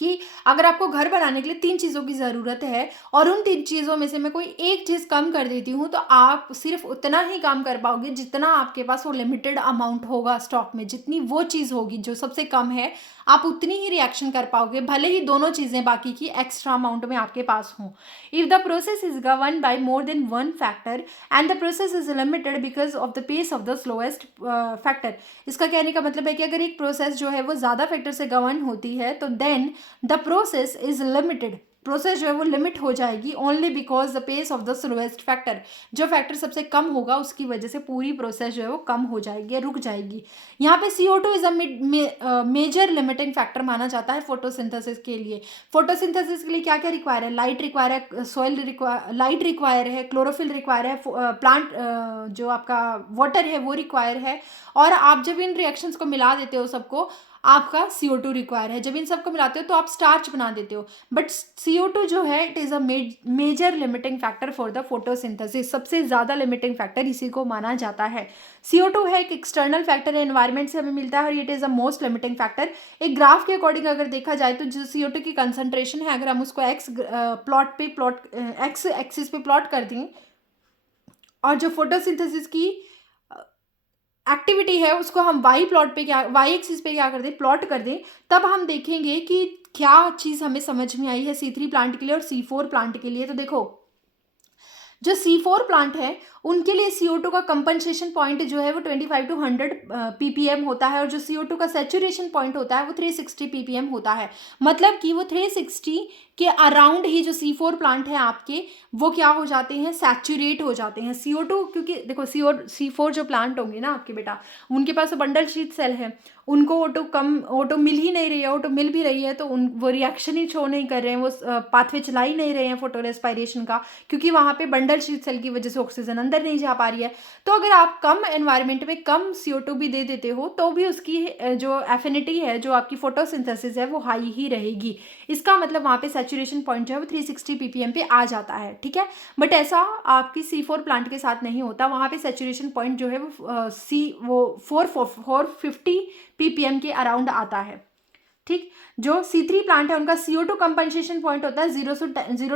कि अगर आपको घर बनाने के लिए 3 चीज़ों की ज़रूरत है और उन 3 चीज़ों में से मैं कोई एक चीज़ कम कर देती हूँ तो आप सिर्फ उतना ही काम कर पाओगे जितना आपके पास वो लिमिटेड अमाउंट होगा स्टॉक में। जितनी वो चीज़ होगी जो सबसे कम है आप उतनी ही रिएक्शन कर पाओगे, भले ही दोनों चीज़ें बाकी की एक्स्ट्रा अमाउंट में आपके पास हों। If the process is govern by more than one factor and the process is limited because of the pace of the slowest factor. इसका कहने का मतलब है कि अगर एक प्रोसेस जो है वो ज़्यादा फैक्टर से गवर्न होती है तो then the process is limited, process जो है वो लिमिट हो जाएगी only because the pace of the slowest factor. जो फैक्टर सबसे कम होगा उसकी वजह से पूरी प्रोसेस जो है वो कम हो जाएगी, रुक जाएगी। यहाँ पे CO2 is a major limiting factor माना जाता है फोटोसिंथेसिस के लिए। फोटोसिंथेसिस के लिए क्या क्या रिक्वायर है? लाइट रिक्वायर है, सॉइल लाइट रिक्वायर है, क्लोरोफिल रिक्वायर है, प्लांट जो आपका वाटर है वो रिक्वायर है, और आप जब इन रिएक्शंस को मिला देते हो सबको आपका CO2 रिक्वायर है। जब इन सबको मिलाते हो तो आप स्टार्च बना देते हो, बट CO2 जो है it is a major limiting factor for the photosynthesis. सबसे ज़्यादा लिमिटिंग फैक्टर इसी को माना जाता है। CO2 है एक एक्सटर्नल फैक्टर है, एनवायरनमेंट से हमें मिलता है और it is a most limiting factor. एक ग्राफ के अकॉर्डिंग अगर देखा जाए तो जो CO2 की कंसंट्रेशन है अगर हम उसको एक्स एक्सिस पे प्लॉट कर दें और जो फोटोसिंथेसिस की एक्टिविटी है उसको हम वाई एक्सिस पे क्या कर दें, प्लॉट कर दें, तब हम देखेंगे कि क्या चीज़ हमें समझ में आई है C3 प्लांट के लिए और C4 प्लांट के लिए। तो देखो जो C4 प्लांट है उनके लिए CO2 का कंपनसेशन पॉइंट जो है वो 25 to 100 ppm होता है, और जो CO2 का सेचुरेशन पॉइंट होता है वो 360 ppm होता है। मतलब कि वो 360 के अराउंड ही जो C4 प्लांट है आपके, वो क्या हो जाते हैं, सैचुरेट हो जाते हैं। CO2, क्योंकि देखो C4 जो प्लांट होंगे ना आपके बेटा, उनके पास तो बंडल शीट सेल है, उनको O2 मिल ही नहीं रही है, O2 मिल भी रही है तो वो रिएक्शन ही शो नहीं कर रहे हैं, वो पाथवे चला ही नहीं रहे हैं फोटो रेस्पायरेशन का, क्योंकि वहाँ पे बंडल शीट सेल की वजह से ऑक्सीजन अंदर नहीं जा पा रही है। तो अगर आप कम एनवायरनमेंट में कम CO2 भी दे देते हो तो भी उसकी जो एफिनिटी है, जो आपकी फोटोसिंथेसिस है, वो हाई ही रहेगी। इसका मतलब वहाँ पे सैचुरेशन पॉइंट जो है वो 360 ppm पे आ जाता है, ठीक है। बट ऐसा आपकी C4 प्लांट के साथ नहीं होता, वहाँ पे सैचुरेशन पॉइंट जो है वो 450 ppm के अराउंड आता है, ठीक। जो C3 प्लांट है उनका CO2 कंपनसेशन पॉइंट होता है 0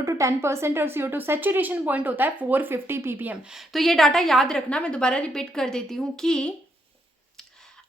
to 10% और CO2 सैचुरेशन पॉइंट होता है 450 ppm। तो ये डाटा याद रखना, मैं दोबारा रिपीट कर देती हूँ कि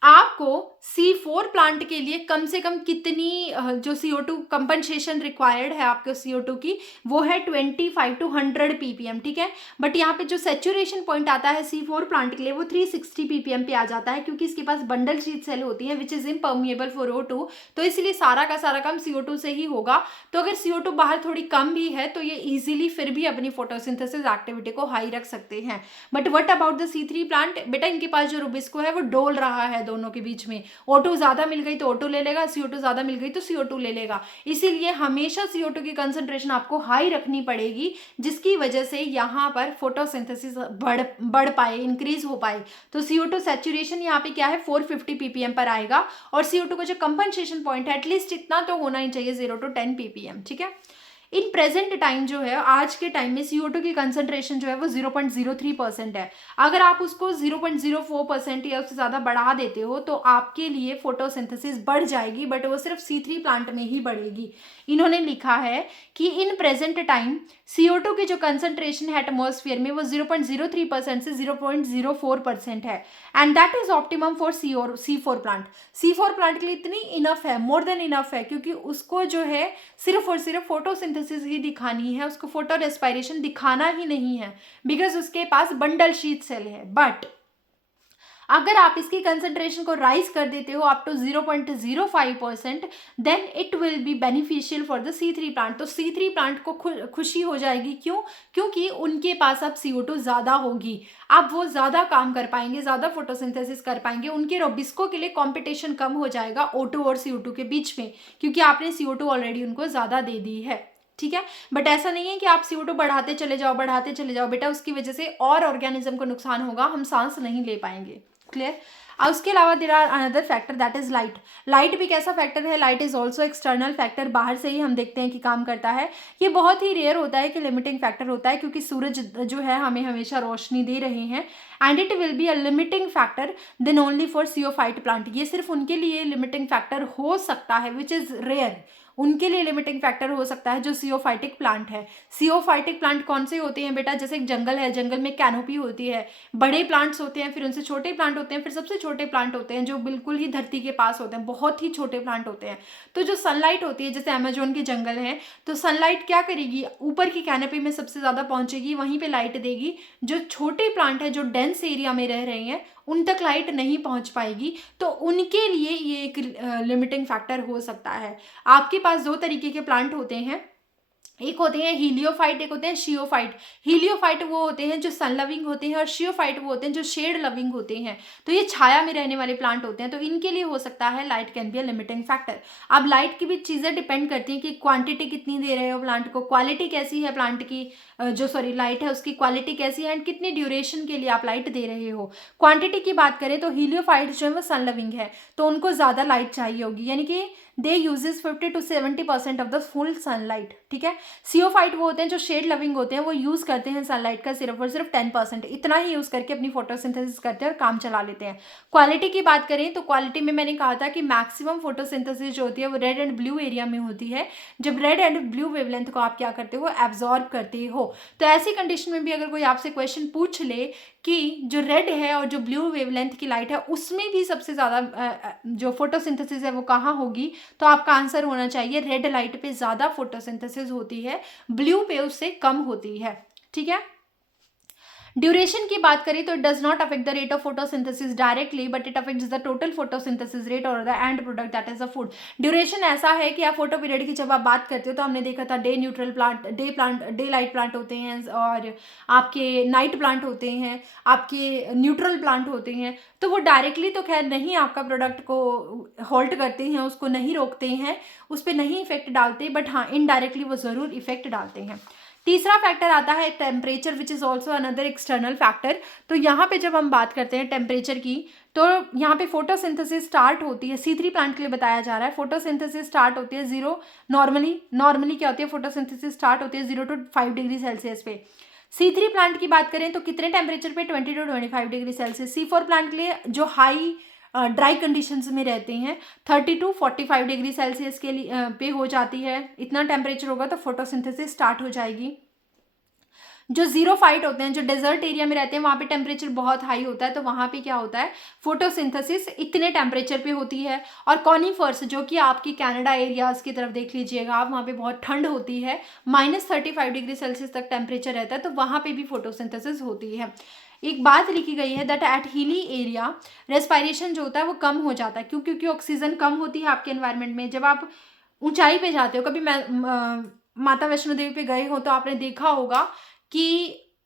आपको C4 प्लांट के लिए कम से कम कितनी जो CO2 कंपनसेशन रिक्वायर्ड है आपके CO2 की, वो है 25 to 100 ppm, ठीक है। बट यहाँ पे जो सेचुरेशन पॉइंट आता है C4 प्लांट के लिए वो 360 ppm पे आ जाता है, क्योंकि इसके पास बंडल शीट सेल होती है which is impermeable for O2, तो इसलिए सारा का सारा काम CO2 से ही होगा। तो अगर CO2 बाहर थोड़ी कम भी है तो ये ईजिली फिर भी अपनी फोटोसिंथेसिस एक्टिविटी को हाई रख सकते हैं। But what about the C3 plant, बेटा इनके पास जो रुबिस्को है वो डोल रहा है दोनों के बीच में, O2 ज्यादा मिल गई तो O2 ले लेगा, CO2 ज्यादा मिल गई तो CO2 ले लेगा। इसीलिए हमेशा CO2 की कंसंट्रेशन आपको हाई रखनी पड़ेगी, जिसकी वजह से यहाँ पर फोटोसिंथेसिस बढ़ पाए, इंक्रीज हो पाए। तो CO2 सैचुरेशन यहाँ पे क्या है 450 ppm पर आएगा, और CO2 का जो कंपनसेशन पॉइंट है एटलीस्ट इतना तो होना ही चाहिए 0 to 10 ppm, ठीक है। इन प्रेजेंट टाइम जो है, आज के टाइम में CO2 की कंसंट्रेशन जो है वो 0.03% है। अगर आप उसको 0.04% या उससे ज़्यादा बढ़ा देते हो तो आपके लिए फोटोसिंथेसिस बढ़ जाएगी, बट वो सिर्फ C3 प्लांट में ही बढ़ेगी। इन्होंने लिखा है कि इन प्रेजेंट टाइम CO2 की जो कंसंट्रेशन है एटमॉस्फेयर में वो 0.03% से 0.04% है, and that is optimum for C4 plant. C4 plant के लिए इतनी इनफ है, मोर देन इनफ है, क्योंकि उसको जो है सिर्फ और सिर्फ फोटोसिंथेसिस ही दिखानी है, उसको फोटो रेस्पायरेशन दिखाना ही नहीं है, बिकॉज उसके पास बंडल शीट सेल है। बट अगर आप इसकी कंसंट्रेशन को राइज कर देते हो up to 0.05%, then it will be beneficial for the C3 plant. तो C3 प्लांट को खुशी हो जाएगी, क्यों? क्योंकि उनके पास अब CO2 ज़्यादा होगी, अब वो ज़्यादा काम कर पाएंगे, ज़्यादा फोटोसिंथेसिस कर पाएंगे, उनके रोबिस्को के लिए कॉम्पिटिशन कम हो जाएगा O2 और CO2 के बीच में, क्योंकि आपने CO2 ऑलरेडी उनको ज़्यादा दे दी है, ठीक है। बट ऐसा नहीं है कि आप CO2 बढ़ाते चले जाओ बेटा, उसकी वजह से और ऑर्गेनिज्म को नुकसान होगा, हम सांस नहीं ले पाएंगे, क्लियर। और उसके अलावा there are another factor that is light. Light भी कैसा फैक्टर है? Light is also external factor, बाहर से ही हम देखते हैं कि काम करता है। ये बहुत ही रेयर होता है कि लिमिटिंग फैक्टर होता है, क्योंकि सूरज जो है हमें हमेशा रोशनी दे रहे हैं, and it will be a limiting factor then only for sciophyte plant. ये सिर्फ उनके लिए लिमिटिंग फैक्टर हो सकता है, विच इज रेयर, उनके लिए लिमिटिंग फैक्टर हो सकता है जो सियोफाइटिक प्लांट है। सियोफाइटिक प्लांट कौन से होते हैं बेटा? जैसे एक जंगल है, जंगल में कैनोपी होती है, बड़े प्लांट्स होते हैं, फिर उनसे छोटे प्लांट होते हैं, फिर सबसे छोटे प्लांट होते हैं जो बिल्कुल ही धरती के पास होते हैं, बहुत ही छोटे प्लांट होते हैं। तो जो सनलाइट होती है, जैसे अमेजोन के जंगल है, तो सनलाइट क्या करेगी, ऊपर की कैनोपी में सबसे ज्यादा पहुंचेगी, वहीं पे लाइट देगी। जो छोटे प्लांट है, जो डेंस एरिया में रह रहे हैं, उन तक लाइट नहीं पहुंच पाएगी, तो उनके लिए ये एक लिमिटिंग फैक्टर हो सकता है। आपके पास दो तरीके के प्लांट होते हैं, एक होते हैं हीलियोफाइट, एक होते हैं शियोफाइट। हीलियोफाइट वो होते हैं जो सन लविंग होते हैं, और शियोफाइट वो होते हैं जो शेड लविंग होते हैं। तो ये छाया में रहने वाले प्लांट होते हैं, तो इनके लिए हो सकता है light can be a limiting factor. अब लाइट की भी चीज़ें डिपेंड करती हैं कि क्वांटिटी कितनी दे रहे हो प्लांट को, क्वालिटी कैसी है प्लांट की, लाइट है उसकी क्वालिटी कैसी है, एंड कितनी ड्यूरेशन के लिए आप लाइट दे रहे हो। क्वांटिटी की बात करें तो हीलियोफाइट जो है वो सन लविंग है, तो उनको ज़्यादा लाइट चाहिए होगी, यानी कि they uses 50 to 70% of the full sunlight, ठीक है। सियोफाइट वो होते हैं जो शेड लविंग होते हैं, वो यूज करते हैं सनलाइट का सिर्फ और सिर्फ 10%, इतना ही यूज करके अपनी फोटोसिंथेसिस करते हैं और काम चला लेते हैं। क्वालिटी की बात करें तो क्वालिटी में मैंने कहा था कि मैक्सिमम फोटोसिंथेसिस जो होती है वो रेड एंड ब्लू एरिया में होती है, जब रेड एंड ब्लू वेवलेंथ को आप क्या करते हो, एब्जॉर्ब करते हो। तो ऐसी कंडीशन में भी अगर कोई आपसे क्वेश्चन पूछ ले कि जो रेड है और जो ब्लू वेवलेंथ की लाइट है उसमें भी सबसे ज़्यादा जो फोटोसिंथेसिस है वो कहाँ होगी, तो आपका आंसर होना चाहिए रेड लाइट पे ज़्यादा फोटोसिंथेसिस होती है, ब्लू पे उससे कम होती है, ठीक है। ड्यूरेशन की बात करें तो it does not affect the rate of photosynthesis directly, but it affects the total photosynthesis rate और the end product that is the food. Duration ऐसा है कि आप फोटो पीरियड की जब आप बात करते हो तो हमने देखा था day neutral plant, day light plant होते हैं और आपके नाइट प्लांट होते हैं, आपके न्यूट्रल प्लांट होते हैं। तो वो डायरेक्टली तो खैर नहीं आपका प्रोडक्ट को होल्ड करते हैं, उसको नहीं रोकते हैं, उस पर नहीं इफेक्ट डालते, बट हाँ इनडायरेक्टली वो ज़रूर इफेक्ट डालते हैं। तीसरा फैक्टर आता है temperature, which is also another external factor. तो यहाँ पे जब हम बात करते हैं टेम्परेचर की, तो यहाँ पे फोटोसिंथेसिस स्टार्ट होती है, C3 प्लांट के लिए बताया जा रहा है, फोटोसिंथेसिस स्टार्ट होती है जीरो, नॉर्मली क्या होती है, फोटोसिंथेसिस स्टार्ट होती है 0 to 5 डिग्री सेल्सियस पे। C3 प्लांट की बात करें तो कितने टेम्परेचर पे, 20 to 25 degree Celsius. C4 plant के लिए जो हाई ड्राई कंडीशंस में रहते हैं 30 to 45 डिग्री सेल्सियस के लिए पे हो जाती है। इतना टेम्परेचर होगा तो फोटोसिंथेसिस स्टार्ट हो जाएगी। जो जीरोफाइट होते हैं, जो डेजर्ट एरिया में रहते हैं, वहाँ पे टेम्परेचर बहुत हाई होता है, तो वहाँ पे क्या होता है, फोटोसिंथेसिस इतने टेम्परेचर पे होती है। और कॉनिफर्स, जो कि आपकी कनाडा एरियाज़ की तरफ देख लीजिएगा आप, वहाँ पे बहुत ठंड होती है, -35 डिग्री सेल्सियस तक टेम्परेचर रहता है, तो वहाँ पे भी फोटोसिंथेसिस होती है। एक बात लिखी गई है that at hilly area respiration जो होता है वो कम हो जाता है, क्योंकि ऑक्सीजन कम होती है आपके एनवायरनमेंट में। जब आप ऊंचाई पे जाते हो, कभी माता वैष्णो देवी पे गए हो तो आपने देखा होगा कि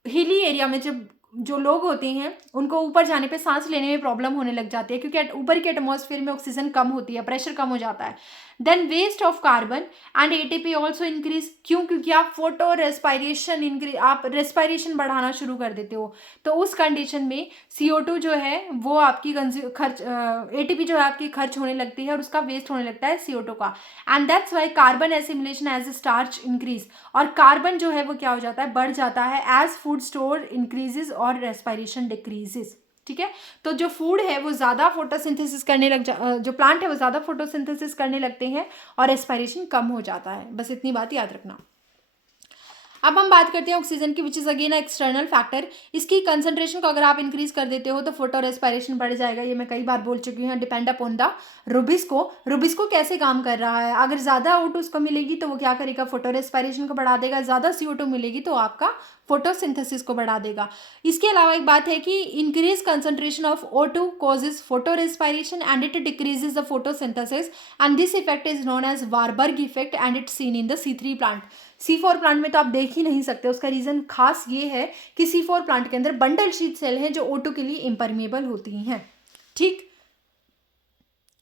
हिली एरिया में जब जो लोग होते हैं उनको ऊपर जाने पे सांस लेने में प्रॉब्लम होने लग जाती है, क्योंकि ऊपर के एटमॉस्फेयर में ऑक्सीजन कम होती है, प्रेशर कम हो जाता है। Then waste of carbon and ATP also increase. क्यों? क्योंकि आप फोटो रेस्पायरेशन इंक्रीज, आप रेस्पायरेशन बढ़ाना शुरू कर देते हो, तो उस कंडीशन में CO2 जो है वो आपकी खर्च, ATP जो है आपकी खर्च होने लगती है और उसका वेस्ट होने लगता है CO2 का। And that's why carbon assimilation as starch increase. और कार्बन जो है वो क्या हो जाता है, बढ़ जाता है एज फूड स्टोर इंक्रीजेज और रेस्पायरेशन डिक्रीजेज। ठीक है, तो जो फूड है वो ज़्यादा फोटोसिंथेसिस करने जो प्लांट है वो ज़्यादा फोटोसिंथेसिस करने लगते हैं और रेस्पायरेशन कम हो जाता है। बस इतनी बात याद रखना। अब हम बात करते हैं ऑक्सीजन की, which is again external factor. इसकी कंसंट्रेशन को अगर आप इंक्रीज कर देते हो तो फोटो रेस्पायरेशन बढ़ जाएगा, ये मैं कई बार बोल चुकी हूँ। डिपेंड अपॉन द रुबिस्को कैसे काम कर रहा है। अगर ज़्यादा O2 उसको मिलेगी तो वो क्या करेगा, फोटो रेस्पायरेशन को बढ़ा देगा। ज़्यादा CO2 मिलेगी तो आपका फोटोसिंथेसिस को बढ़ा देगा। इसके अलावा एक बात है कि increase concentration of O2 causes photo respiration and it decreases the photosynthesis and this effect is known as Warburg effect and it seen in the C3 plant. C4 plant में तो आप देख ही नहीं सकते। उसका रीज़न खास ये है कि C4 प्लांट के अंदर बंडल शीट सेल हैं जो O2 के लिए इम्परमेबल होती हैं। ठीक,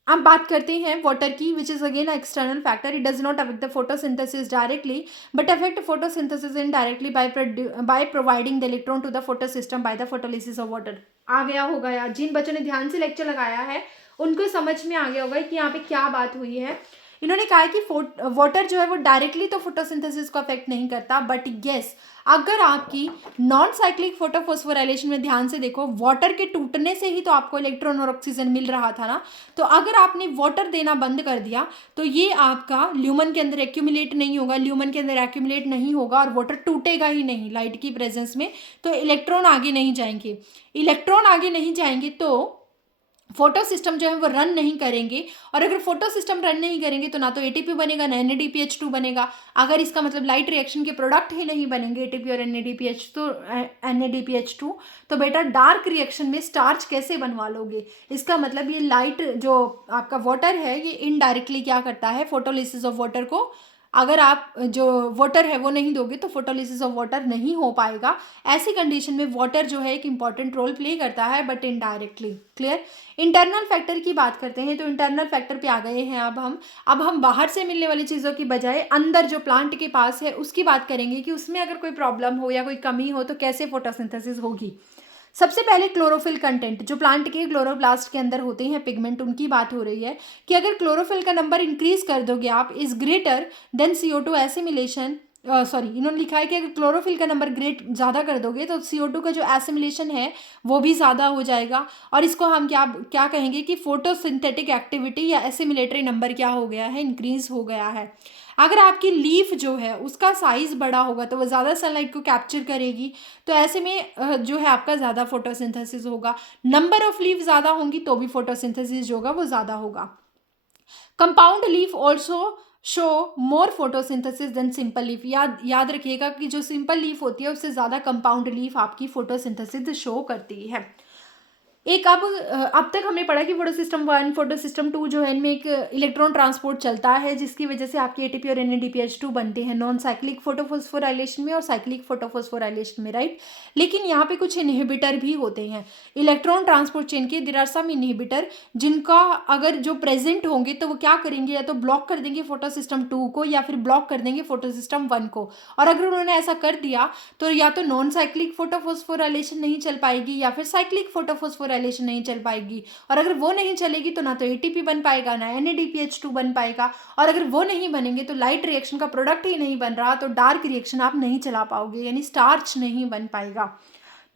अब बात करते हैं वाटर की, which is again external factor. It does not affect the photosynthesis directly but affect photosynthesis indirectly by providing the electron to the photo system by the photolysis of water. आ गया होगा यार, जिन बच्चों ने ध्यान से लेक्चर लगाया है उनको समझ में आ गया होगा कि यहाँ पे क्या बात हुई है। इन्होंने कहा है कि वाटर जो है वो डायरेक्टली तो फोटोसिंथेसिस को अफेक्ट नहीं करता, बट येस अगर आपकी नॉन साइक्लिक फोटोफॉस्फोराइलेशन में ध्यान से देखो, वाटर के टूटने से ही तो आपको इलेक्ट्रॉन और ऑक्सीजन मिल रहा था ना। तो अगर आपने वाटर देना बंद कर दिया तो ये आपका ल्यूमन के अंदर एक्यूमुलेट नहीं होगा, ल्यूमन के अंदर एक्यूमुलेट नहीं होगा और वाटर टूटेगा ही नहीं लाइट की प्रेजेंस में। तो इलेक्ट्रॉन आगे नहीं जाएंगे, इलेक्ट्रॉन आगे नहीं जाएंगे तो फोटो सिस्टम जो है वो रन नहीं करेंगे। और अगर फोटो सिस्टम रन नहीं करेंगे तो ना तो ATP बनेगा ना NADPH2 बनेगा। अगर इसका मतलब लाइट रिएक्शन के प्रोडक्ट ही नहीं बनेंगे ATP और NADPH2 तो बेटा डार्क रिएक्शन में स्टार्च कैसे बनवा लोगे। इसका मतलब ये लाइट जो आपका वाटर है ये इनडायरेक्टली क्या करता है, फोटोलिसिस ऑफ वाटर को, अगर आप जो वाटर है वो नहीं दोगे तो फोटोलिसिस ऑफ वाटर नहीं हो पाएगा। ऐसी कंडीशन में वाटर जो है एक इंपॉर्टेंट रोल प्ले करता है but indirectly. Clear. Internal factor की बात करते हैं तो इंटरनल फैक्टर पे आ गए हैं अब हम बाहर से मिलने वाली चीज़ों की बजाय अंदर जो प्लांट के पास है उसकी बात करेंगे कि उसमें अगर कोई प्रॉब्लम हो या कोई कमी हो तो कैसे फोटोसिंथेसिस होगी। सबसे पहले क्लोरोफिल कंटेंट, जो प्लांट के क्लोरोप्लास्ट के अंदर होते हैं पिगमेंट, उनकी बात हो रही है कि अगर क्लोरोफिल का नंबर इंक्रीज कर दोगे आप is greater than CO2 assimilation, इन्होंने लिखा है कि अगर क्लोरोफिल का नंबर ज़्यादा कर दोगे तो CO2 का जो एसिमिलेशन है वो भी ज़्यादा हो जाएगा। और इसको हम क्या कहेंगे कि फोटोसिंथेटिक एक्टिविटी या एसिमिलेटरी नंबर क्या हो गया है, इंक्रीज हो गया है। अगर आपकी लीफ जो है उसका साइज़ बड़ा होगा तो वो ज़्यादा सनलाइट को कैप्चर करेगी, तो ऐसे में जो है आपका ज़्यादा फोटोसिंथेसिस होगा। नंबर ऑफ लीफ ज़्यादा होंगी तो भी फोटोसिंथेसिस जो होगा वो ज़्यादा होगा। Compound leaf also show more photosynthesis than simple leaf. याद रखिएगा कि जो सिंपल लीफ होती है उससे ज़्यादा कंपाउंड लीफ आपकी फोटोसिंथेसिस शो करती है। एक अब तक हमने पढ़ा कि फोटो सिस्टम 1 फोटो सिस्टम 2 जो है इनमें एक इलेक्ट्रॉन ट्रांसपोर्ट चलता है जिसकी वजह से आपकी एटीपी और NADPH2 बनते हैं नॉन साइक्लिक फोटोफॉस्फोराइलेशन में और साइक्लिक फोटोफॉस्फोराइलेशन में, राइट। लेकिन यहाँ पे कुछ इनहिबिटर भी होते हैं इलेक्ट्रॉन ट्रांसपोर्ट चेन के। देयर आर सम इनहिबिटर जिनका अगर जो प्रेजेंट होंगे तो वो क्या करेंगे, या तो ब्लॉक कर देंगे फोटो सिस्टम 2 को या फिर ब्लॉक कर देंगे फोटो सिस्टम 1 को। और अगर उन्होंने ऐसा कर दिया तो या तो नॉन साइक्लिक फोटोफॉस्फोराइलेशन नहीं चल पाएगी या फिर साइक्लिक फोटोफॉस्फोराइलेशन नहीं चल पाएगी। और अगर वो नहीं चलेगी तो ना तो एटीपी बन पाएगा ना NADPH2 बन पाएगा। और अगर वो नहीं बनेंगे तो लाइट रिएक्शन का प्रोडक्ट ही नहीं बन रहा तो डार्क रिएक्शन आप नहीं चला पाओगे, यानी स्टार्च नहीं बन पाएगा।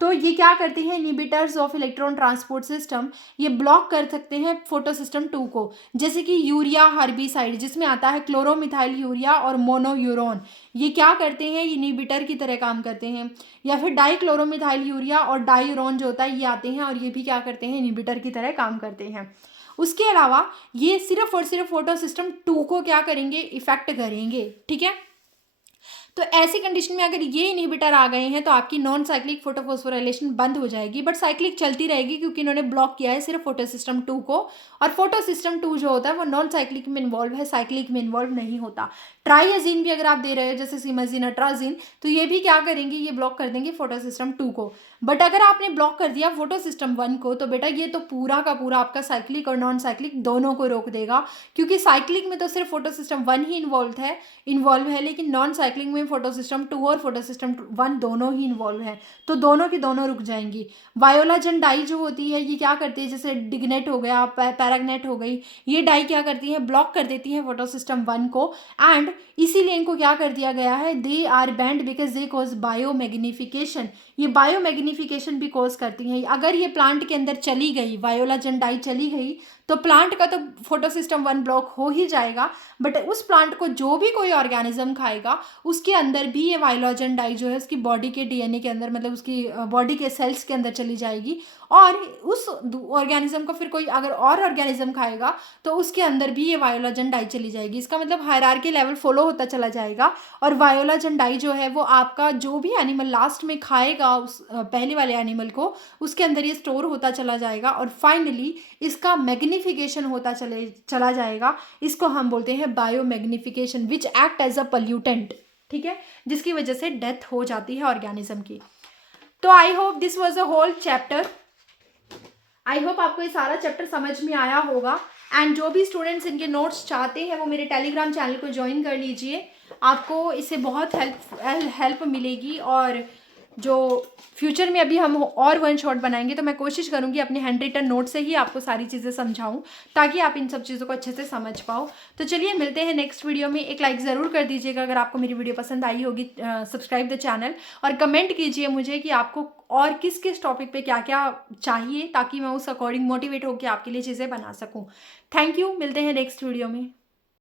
तो ये क्या करते हैं inhibitors of electron transport system, ये ब्लॉक कर सकते हैं फोटो सिस्टम 2 को। जैसे कि यूरिया हर्बिसाइड जिसमें आता है क्लोरोमिथाइल यूरिया और मोनोयूरोन, ये क्या करते हैं, ये इनहिबिटर की तरह काम करते हैं। या फिर डाइक्लोरोमिथाइल यूरिया और डायूरोन जो होता है ये आते हैं और ये भी क्या करते हैं, इनहिबिटर की तरह काम करते हैं। उसके अलावा ये सिर्फ और सिर्फ फोटो सिस्टम 2 को क्या करेंगे, इफेक्ट करेंगे, ठीक है। तो ऐसी कंडीशन में अगर ये इनहिबिटर आ गए हैं तो आपकी नॉन साइक्लिक फोटोफॉस्फोराइलेशन बंद हो जाएगी, बट साइक्लिक चलती रहेगी क्योंकि इन्होंने ब्लॉक किया है सिर्फ फोटो सिस्टम 2 को। और फोटो सिस्टम 2 जो होता है वो नॉन साइक्लिक में इन्वॉल्व है, साइक्लिक में इन्वॉल्व नहीं होता। ट्राइजीन भी अगर आप दे रहे हो जैसे सिमाजीन अट्राजीन तो ये भी क्या करेंगे, ये ब्लॉक कर देंगे फोटो सिस्टम 2 को। बट अगर आपने ब्लॉक कर दिया फोटो सिस्टम 1 को तो बेटा ये तो पूरा का पूरा आपका साइक्लिक और नॉन साइक्लिक दोनों को रोक देगा, क्योंकि साइक्लिक में तो सिर्फ फोटो सिस्टम 1 ही इन्वॉल्व है लेकिन नॉन साइक्लिक में फोटो सिस्टम 2 और फोटो सिस्टम 1 दोनों ही इन्वॉल्व है, तो दोनों की दोनों रुक जाएंगी। वायोलाजन डाई जो होती है ये क्या करती है, जैसे डिग्नेट हो गया, पैराग्नेट हो गई, ये डाई क्या करती है, ब्लॉक कर देती है फोटो सिस्टम 1 को। एंड इसीलिए इनको क्या कर दिया गया है, they are banned because they cause biomagnification. ये बायोमैग्निफिकेशन भी कॉज करती हैं। अगर ये प्लांट के अंदर चली गई, वायोलाजन डाई चली गई तो प्लांट का तो फोटो सिस्टम 1 ब्लॉक हो ही जाएगा, बट उस प्लांट को जो भी कोई ऑर्गेनिज्म खाएगा उसके अंदर भी ये वायोलाजन डाई जो है उसकी बॉडी के DNA के अंदर, मतलब उसकी बॉडी के सेल्स के अंदर चली जाएगी। और उस ऑर्गेनिज्म को फिर कोई अगर और ऑर्गेनिज्म खाएगा तो उसके अंदर भी ये वायोलाजन डाई चली जाएगी। इसका मतलब हायरार्की लेवल फॉलो होता चला जाएगा। और वायोलाजन डाई जो है वो आपका जो भी एनिमल लास्ट में खाएगा उस पहले वाले एनिमल को, उसके अंदर ये स्टोर होता चला जाएगा और फाइनली इसका मैग्निफिकेशन होता चला जाएगा। इसको हम बोलते हैं biomagnification which act as a pollutant, ठीक है, जिसकी वजह से डेथ हो जाती है ऑर्गेनिज्म की। तो I hope this was a whole chapter. I hope आपको ये सारा चैप्टर समझ में आया होगा। एंड जो भी स्टूडेंट्स इनके नोट्स चाहते हैं वो मेरे टेलीग्राम चैनल को ज्वाइन कर लीजिए, आपको इससे बहुत हेल्प मिलेगी। और जो फ्यूचर में अभी हम और 1 शॉट बनाएंगे तो मैं कोशिश करूंगी अपने हैंड रिटन नोट से ही आपको सारी चीज़ें समझाऊं ताकि आप इन सब चीज़ों को अच्छे से समझ पाओ। तो चलिए मिलते हैं नेक्स्ट वीडियो में। एक लाइक ज़रूर कर दीजिएगा अगर आपको मेरी वीडियो पसंद आई होगी, सब्सक्राइब द चैनल और कमेंट कीजिए मुझे कि आपको और किस किस टॉपिक पे क्या क्या चाहिए ताकि मैं उस अकॉर्डिंग मोटिवेट होकर आपके लिए चीज़ें बना सकूँ। थैंक यू, मिलते हैं नेक्स्ट वीडियो में।